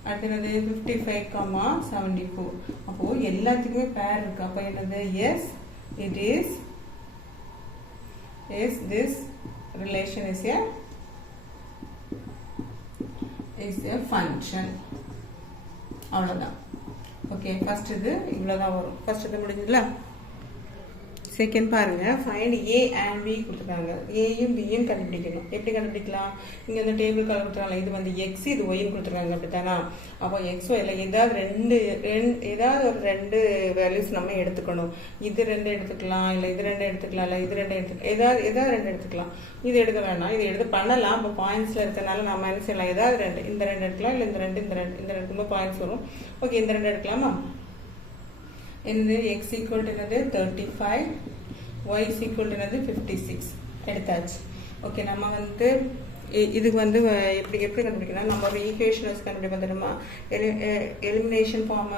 அடுத்து என்னது 55, 74 அப்போ எல்லாத்துக்குமே பேர் இருக்கு அப்போ என்னது S it is this relation is a function அவ்வளவுதான் ஓகே ஃபர்ஸ்ட் இது இவ்வளவுதான் வரும் ஃபர்ஸ்ட் இது முடிஞ்சதுல செகண்ட் பாருங்க ஃபைண்ட் ஏ அண்ட் பி கொடுத்துருக்காங்க ஏயும் பியும் கண்டுபிடிக்கணும் எப்படி கண்டுபிடிக்கலாம் இங்கே இந்த டேபிள் கால் கொடுத்துருக்காங்க இது வந்து எக்ஸ் இது ஒய்ன்னு கொடுத்துருக்காங்க அப்படித்தானா அப்போ எக்ஸ் ஒய்ல ஏதாவது ஒரு ரெண்டு வேல்யூஸ் நம்ம எடுத்துக்கணும் இது ரெண்டு எடுத்துக்கலாம் இல்லை இது ரெண்டு எடுத்துக்கலாம் இல்லை இது ரெண்டு எடுத்துக்கலாம் ஏதாவது ரெண்டு எடுத்துக்கலாம் இது எடுக்க வேணாம் இது எடுத்து பண்ணலாம் இப்போ பாயிண்ட்ஸில் இருக்கிறதுனால நம்ம என்ன செய்யலாம் ஏதாவது ரெண்டு இந்த ரெண்டு எடுக்கலாம் இல்லை இந்த ரெண்டு எடுக்கும்போது பாயிண்ட்ஸ் வரும் ஓகே இந்த ரெண்டு எடுக்கலாமா என்னது x equal to என்னது 35 y is equal to என்னது 56 எடுத்தாச்சு ஓகே நம்ம வந்து இதுக்கு வந்து எப்படி கண்டுபிடிக்கணும் நம்ம ஒரு ஈக்குவேஷன் வச்சு கண்டுபிடிப்போம் தெரியுமா எலிமினேஷன் ஃபார்ம்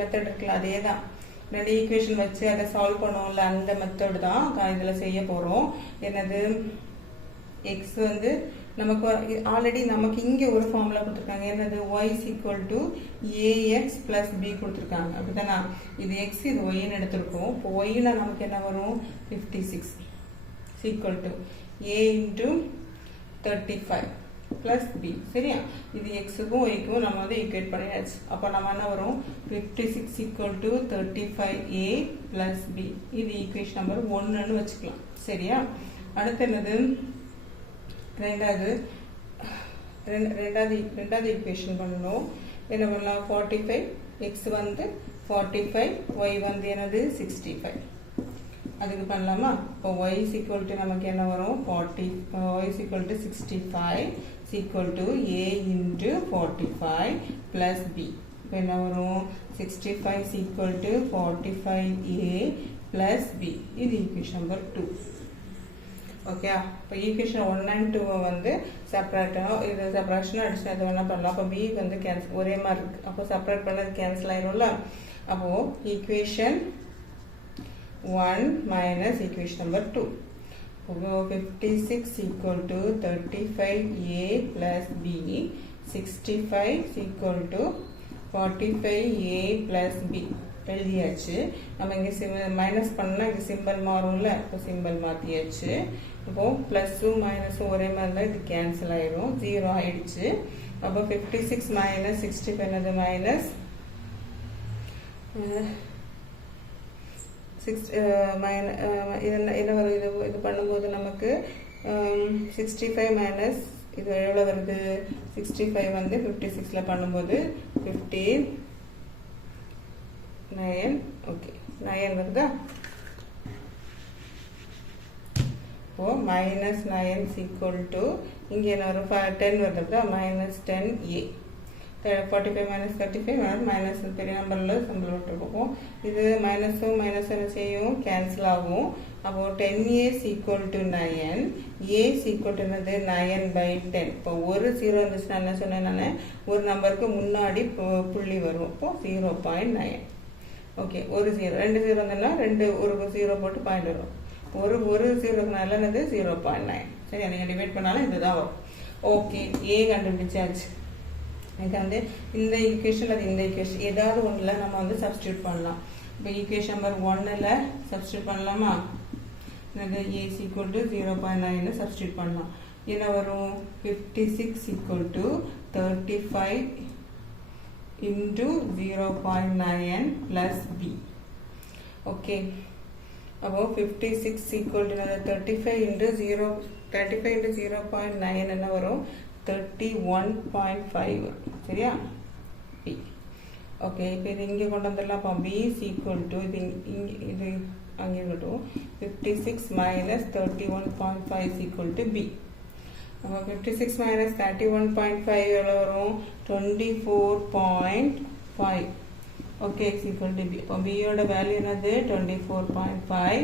மெத்தட் இருக்குல்ல அதே தான் ரெண்டு ஈக்குவேஷன் வச்சு அதை சால்வ் பண்ணுவோம்ல அந்த மெத்தட் தான் இதில் செய்ய போகிறோம் என்னது எக்ஸ் வந்து நமக்கு ஆல்ரெடி நமக்கு இங்கே ஒரு ஃபார்முலா கொடுத்துருக்காங்க என்னது y is equal to ax plus b கொடுத்துருக்காங்க அப்படிதானா இது x இது yன்னு எடுத்திருக்கோம் இப்போ yனா நமக்கு என்ன வரும் 56 equal to a into 35 plus b சரியா இது xக்கும் yக்கும் நம்ம வந்து ஈக்குவேட் பண்ணியாச்சு அப்போ நம்ம என்ன வரும் 56 equal to 35a plus b இது ஈக்குவேஷன் நம்பர் 1ன்னு வச்சுக்கலாம் சரியா அடுத்து என்னது ரெண்டாவது ஈக்குவேஷன் பண்ணணும் என்ன பண்ணலாம் 45 x வந்து 45 y வந்து என்னது 65 அதுக்கு பண்ணலாமா இப்போ y is equal to நமக்கு என்ன வரும் 40 y is equal to 65 is equal to a into 45 plus b இப்போ என்ன வரும் 65 is equal to 45a plus b இது ஈக்குவேஷன் நம்பர் 2 ஓகே இப்போ ஈக்குவேஷன் 1 and 2 வந்து செப்பரேட்டாக இது செப்பரேஷனாக அடிச்சு அதை வேணால் பண்ணலாம் அப்போ பி வந்து கேன்சல் ஒரே மாதிரி இருக்குது அப்போ செப்பரேட் பண்ணது கேன்சல் ஆயிரும்ல அப்போது ஈக்குவேஷன் 1 மைனஸ் ஈக்குவேஷன் நம்பர் 2 இப்போ 56 equal to 35a plus b 65 equal to 45a plus b எழுதியாச்சு நம்ம இங்கே மைனஸ் பண்ணால் இங்கே சிம்பிள் மாறும்ல இப்போ சிம்பிள் மாற்றியாச்சு இப்போ ப்ளஸ்ஸும் மைனஸும் ஒரே மாதிரி தான் இது கேன்சல் ஆயிடும் 0 ஆயிடுச்சு அப்போ 56 மைனஸ் 65 என்னது மைனஸ் என்ன வரும் இது பண்ணும்போது நமக்கு 65 மைனஸ் இது எவ்வளோ வருது 65 வந்து 56ல் பண்ணும்போது 9 ஓகே 9 வருதா இப்போ -9 ஈக்குவல் டு இங்கே என்ன வரும் 10 வருது -10a 45 minus 35 minus பெரிய நம்பரில் சிம்பிள் விட்டுருக்கோம். இது மைனஸும் மைனஸ் என்ன செய்யும், கேன்சல் ஆகும். அப்போ 10a equal to 9, a equal to என்னது 9/10. இப்போ ஒரு 0 இருந்துச்சுன்னா என்ன சொன்னேன் நான், ஒரு நம்பருக்கு முன்னாடி புள்ளி வரும். இப்போ 0.9. ஓகே, ஒரு 0 2 0 இருந்ததுன்னா ஒரு 0 போட்டு பாயிண்ட் வரும். ஒரு 0க்கு நல்ல என்னது 0.9. சரி, நீங்கள் டிவைட் பண்ணாலும் இதுதான் வரும். ஓகே, ஏ கண்டுபிடிச்சாச்சு. இது வந்து இந்த ஈக்குவேஷன் அது இந்த ஈக்குவேஷன் ஏதாவது ஒன்றில் நம்ம வந்து சப்ஸ்டியூட் பண்ணலாம். இப்போ ஈக்குவேஷன் நம்பர் 1ல் சப்ஸ்டியூட் பண்ணலாமா, இது a equal to 0.9 சப்ஸ்டியூட் பண்ணலாம். என்ன வரும், 56 equal to 35 into 0.9 plus b. Okay, அப்போ 56 equal to 35 into 0.9 என்ன வரும், 31.5 வரும். சரியா, b. ஓகே, இப்போ இது இங்கே கொண்டு வந்துடலாம். அப்போ b is equal to இது அங்கே இருக்கட்டும், 56 minus 31.5 is equal to b. 56 minus 31.5 எவ்வளோ வரும், 24.5. Okay, is equal to b. இப்போ b யோட வேல்யூ என்னது 24.5,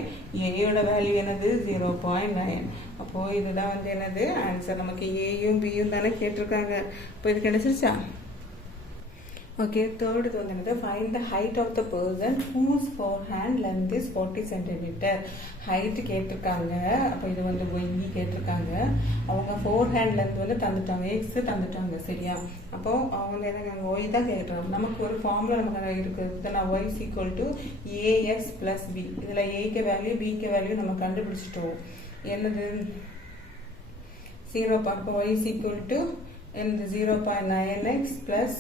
a யோட வேல்யூ என்னது 0.9. அப்போது இதுதான் வந்து என்னது ஆன்சர். நமக்கு ஏயும் பியும் தானே கேட்டிருக்காங்க. இப்போ இது கிடைச்சிருச்சா? ஓகே, தேர்ட் இது வந்து என்னது, find the height of the person whose forehand length is 40 centimetre. Height கேட்டிருக்காங்க. அப்போ இது வந்து ஒய் கேட்டிருக்காங்க. அவங்க ஃபோர்ஹேண்ட் லென்த் வந்து தந்துட்டாங்க, எக்ஸ் தந்துட்டாங்க. சரியா, அப்போது அவங்க எனக்கு அங்கே ஒய் தான் கேட்குறாங்க. நமக்கு ஒரு ஃபார்முலா நமக்கு இருக்குது, நான் y equal to a x plus b. இதில் ஏக்கு வேல்யூ பிக்கு வேல்யூ நம்ம கண்டுபிடிச்சிட்டோம். என்னது 0. அப்போ ஒய் ஈக்குவல் டு என்னது 0.9x ப்ளஸ்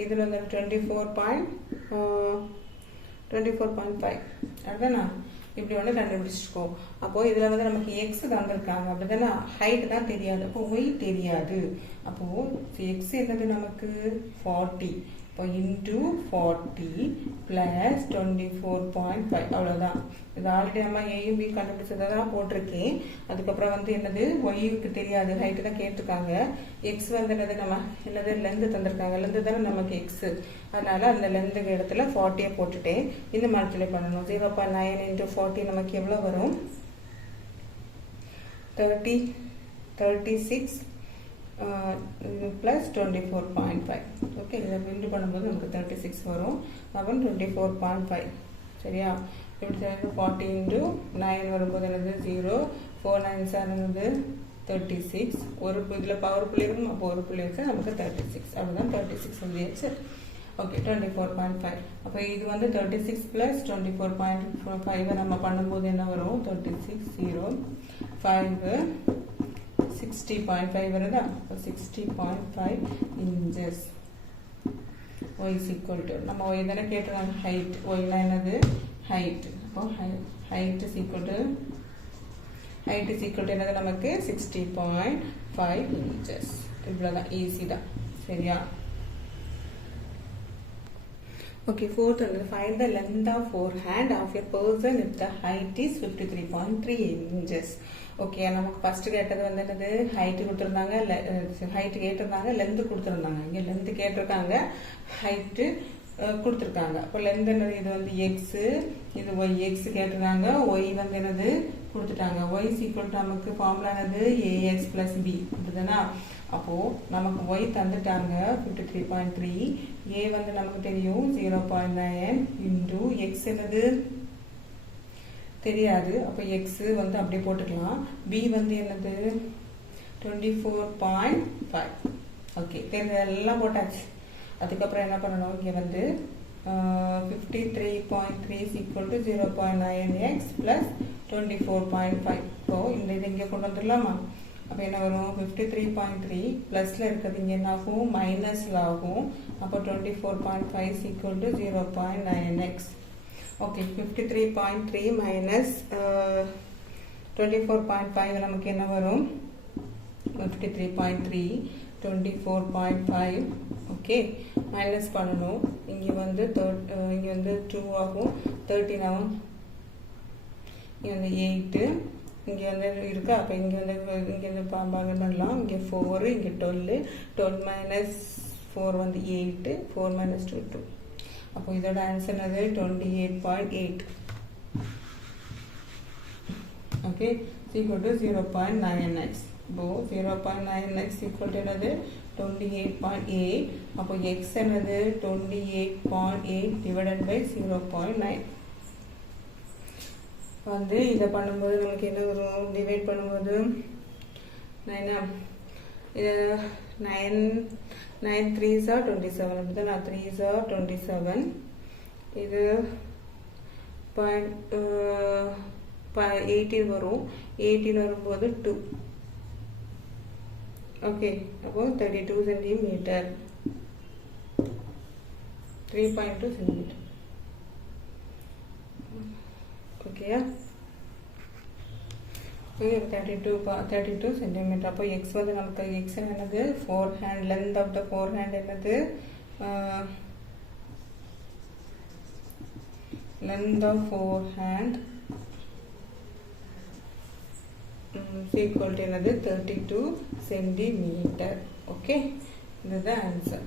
இதில் வந்து 24.5 அதுதானா, இப்படி வந்து கண்டுபிடிச்சிருக்கோம். அப்போது இதில் வந்து நமக்கு எக்ஸ் தந்திருக்காங்க, அப்படிதானே. ஹைட் தான் தெரியாது, அப்போ ஒய் தெரியாது. அப்போது எக்ஸ் என்னது நமக்கு 40. இப்போ இன்டூ 40 ப்ளஸ் 24.5 அவ்வளோதான். இது ஆல்ரெடி நம்ம ஏயும் பி கண்டுபிடிச்சதை தான் போட்டிருக்கேன். அதுக்கப்புறம் வந்து என்னது ஒய்க்கு தெரியாது, ஹைட்டு தான் கேட்டிருக்காங்க. எக்ஸ் வந்து என்னது நம்ம என்னது லென்த்து தந்திருக்காங்க, லென்த்து தானே நமக்கு எக்ஸு. அதனால் அந்த லென்த்துக்கு இடத்துல 40 போட்டுட்டேன். இந்த மல்டிப்ளை பண்ணணும். 0.9 into 40 நமக்கு எவ்வளோ வரும், 36 plus 24.5. ஓகே, இதை பில்டு பண்ணும்போது நமக்கு 36 வரும். அப்புறம் 24.5. சரியா, இப்படி 40 into 9 வரும்போது என்னது 0, 4 9s என்னது 36. ஒரு இதில் பவர் புள்ளி இருக்கும், அப்போ ஒரு புள்ளி வச்சா நமக்கு 36. அப்படிதான் 36 வந்துச்சு. ஓகே, 24.5. அப்போ இது வந்து 36 plus 24.5 நம்ம பண்ணும்போது என்ன வரும், 36 0 5 60.5 வருதா. 60.5 inches. y is equal to நம்ம y தானே கேட்டுருக்காங்க, ஹைட். ஒய்னா என்னது ஹைட். அப்போ ஹைட் இஸ் ஈக்குவல் டு என்னது நமக்கு 60.5 inches. இவ்வளோதான், ஈஸி தான். சரியா, ஓகே. ஃபோர்த் வந்து find the length of forehand of a person if the height is 53.3 inches. Okay, நமக்கு ஃபஸ்ட்டு கேட்டது வந்து என்னது ஹைட்டு கொடுத்துருந்தாங்க, ஹைட்டு கேட்டிருந்தாங்க, லென்த்து கொடுத்துருந்தாங்க. இங்கே லென்த்து கேட்டிருக்காங்க, ஹைட்டு கொடுத்துருக்காங்க. அப்போ லென்த் என்னது, இது வந்து எக்ஸு, இது ஒய். எக்ஸ் கேட்டிருக்காங்க, ஒய் வந்து என்னது கொடுத்துட்டாங்க. ஒய் ஈக்குவல் நமக்கு ஃபார்முலா என்னது ஏஎக்ஸ் ப்ளஸ் பி. அப்படிதானா. அப்போது நமக்கு ஒய் தந்துட்டாங்க 53.3, ஏ வந்து நமக்கு தெரியும் 0.9 இன்டூ எக்ஸ் என்னது தெரியாது. அப்போ எக்ஸு வந்து அப்படியே போட்டுக்கலாம். பி வந்து என்னது 24.5. ஓகே, எல்லாம் போட்டாச்சு. அதுக்கப்புறம் என்ன பண்ணணும், இங்கே வந்து 53.3 is equal to 0.9x plus 24.5. இப்போ இந்த இது இங்கே கொண்டு வந்துடலாமா. அப்போ என்ன வரும், 53.3 ப்ளஸில் இருக்கிறது இங்கே என்ன ஆகும், மைனஸில் ஆகும். அப்போ 24.5 is equal to 0.9x. Okay, 53.3 minus 24.5 நமக்கு என்ன வரும், 53.3 24.5. ஓகே, மைனஸ் பண்ணணும். இங்கே வந்து 2 ஆகும், 13 ஆகும். இங்கே வந்து 8, இங்கே வந்து இருக்கா. அப்போ இங்கே வந்து பாகம் பண்ணலாம். இங்கே 4, இங்கே 12 மைனஸ் 4 வந்து 8, 4 minus 2 2. அப்போ இதோட ஆன்சர் என்னது 28.8. Okay, equal to 0.9x. இப்போ 0.9x equal to என்னது 28.8. அப்போ x என்னது 28.8 divided by 0.9. வந்து இதை பண்ணும்போது நமக்கு என்ன வரும், டிவைட் பண்ணும்போது 9 3s are 27. அப்படி தான் 3s are 27. இது 18 வரும். 18 வரும்போது 2. ஓகே, அப்போ 32 சென்டிமீட்டர், 3.2 சென்டிமீட்டர். ஓகேயா? 32 சென்டிமீட்டர். அப்போ எக்ஸ் வந்து நமக்கு எக்ஸ் என்னது 4 hand, length of the 4 hand என்னது, length of 4 hand equal to another 32 centimeter. Okay, this is the answer.